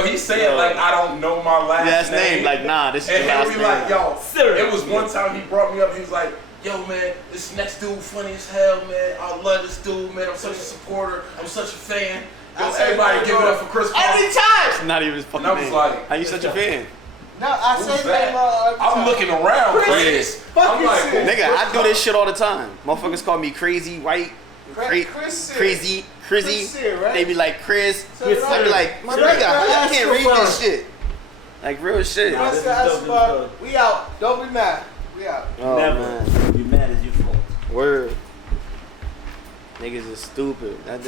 he said like I don't know my last name. Like, nah, this is And the last he be name. like, yo, Sir. it was one time he brought me up. He was like, yo, man, this next dude funny as hell, man. I love this dude, man. I'm such a supporter. I'm such a fan. Yo, I said, everybody no, give it bro. up for Chris Paul. Anytime. Not even his fucking And I was name. like- How you such a fan? No, I Who's say that? name every I'm time. looking around, Chris. Chris. Fuck I'm you, like, Sid. Nigga, I do this shit all the time. Motherfuckers call me crazy, white, Chris Sid. crazy, Chris Sid, right? They be like Chris. So I be don't- like, my so nigga, don't I ask can't for read fun. this shit. Like real shit. Nah, this Oscar is dope, Escobar, this is dope. we out. Don't be mad. We out. Oh Never man, be mad as you fault. word. Niggas is stupid. That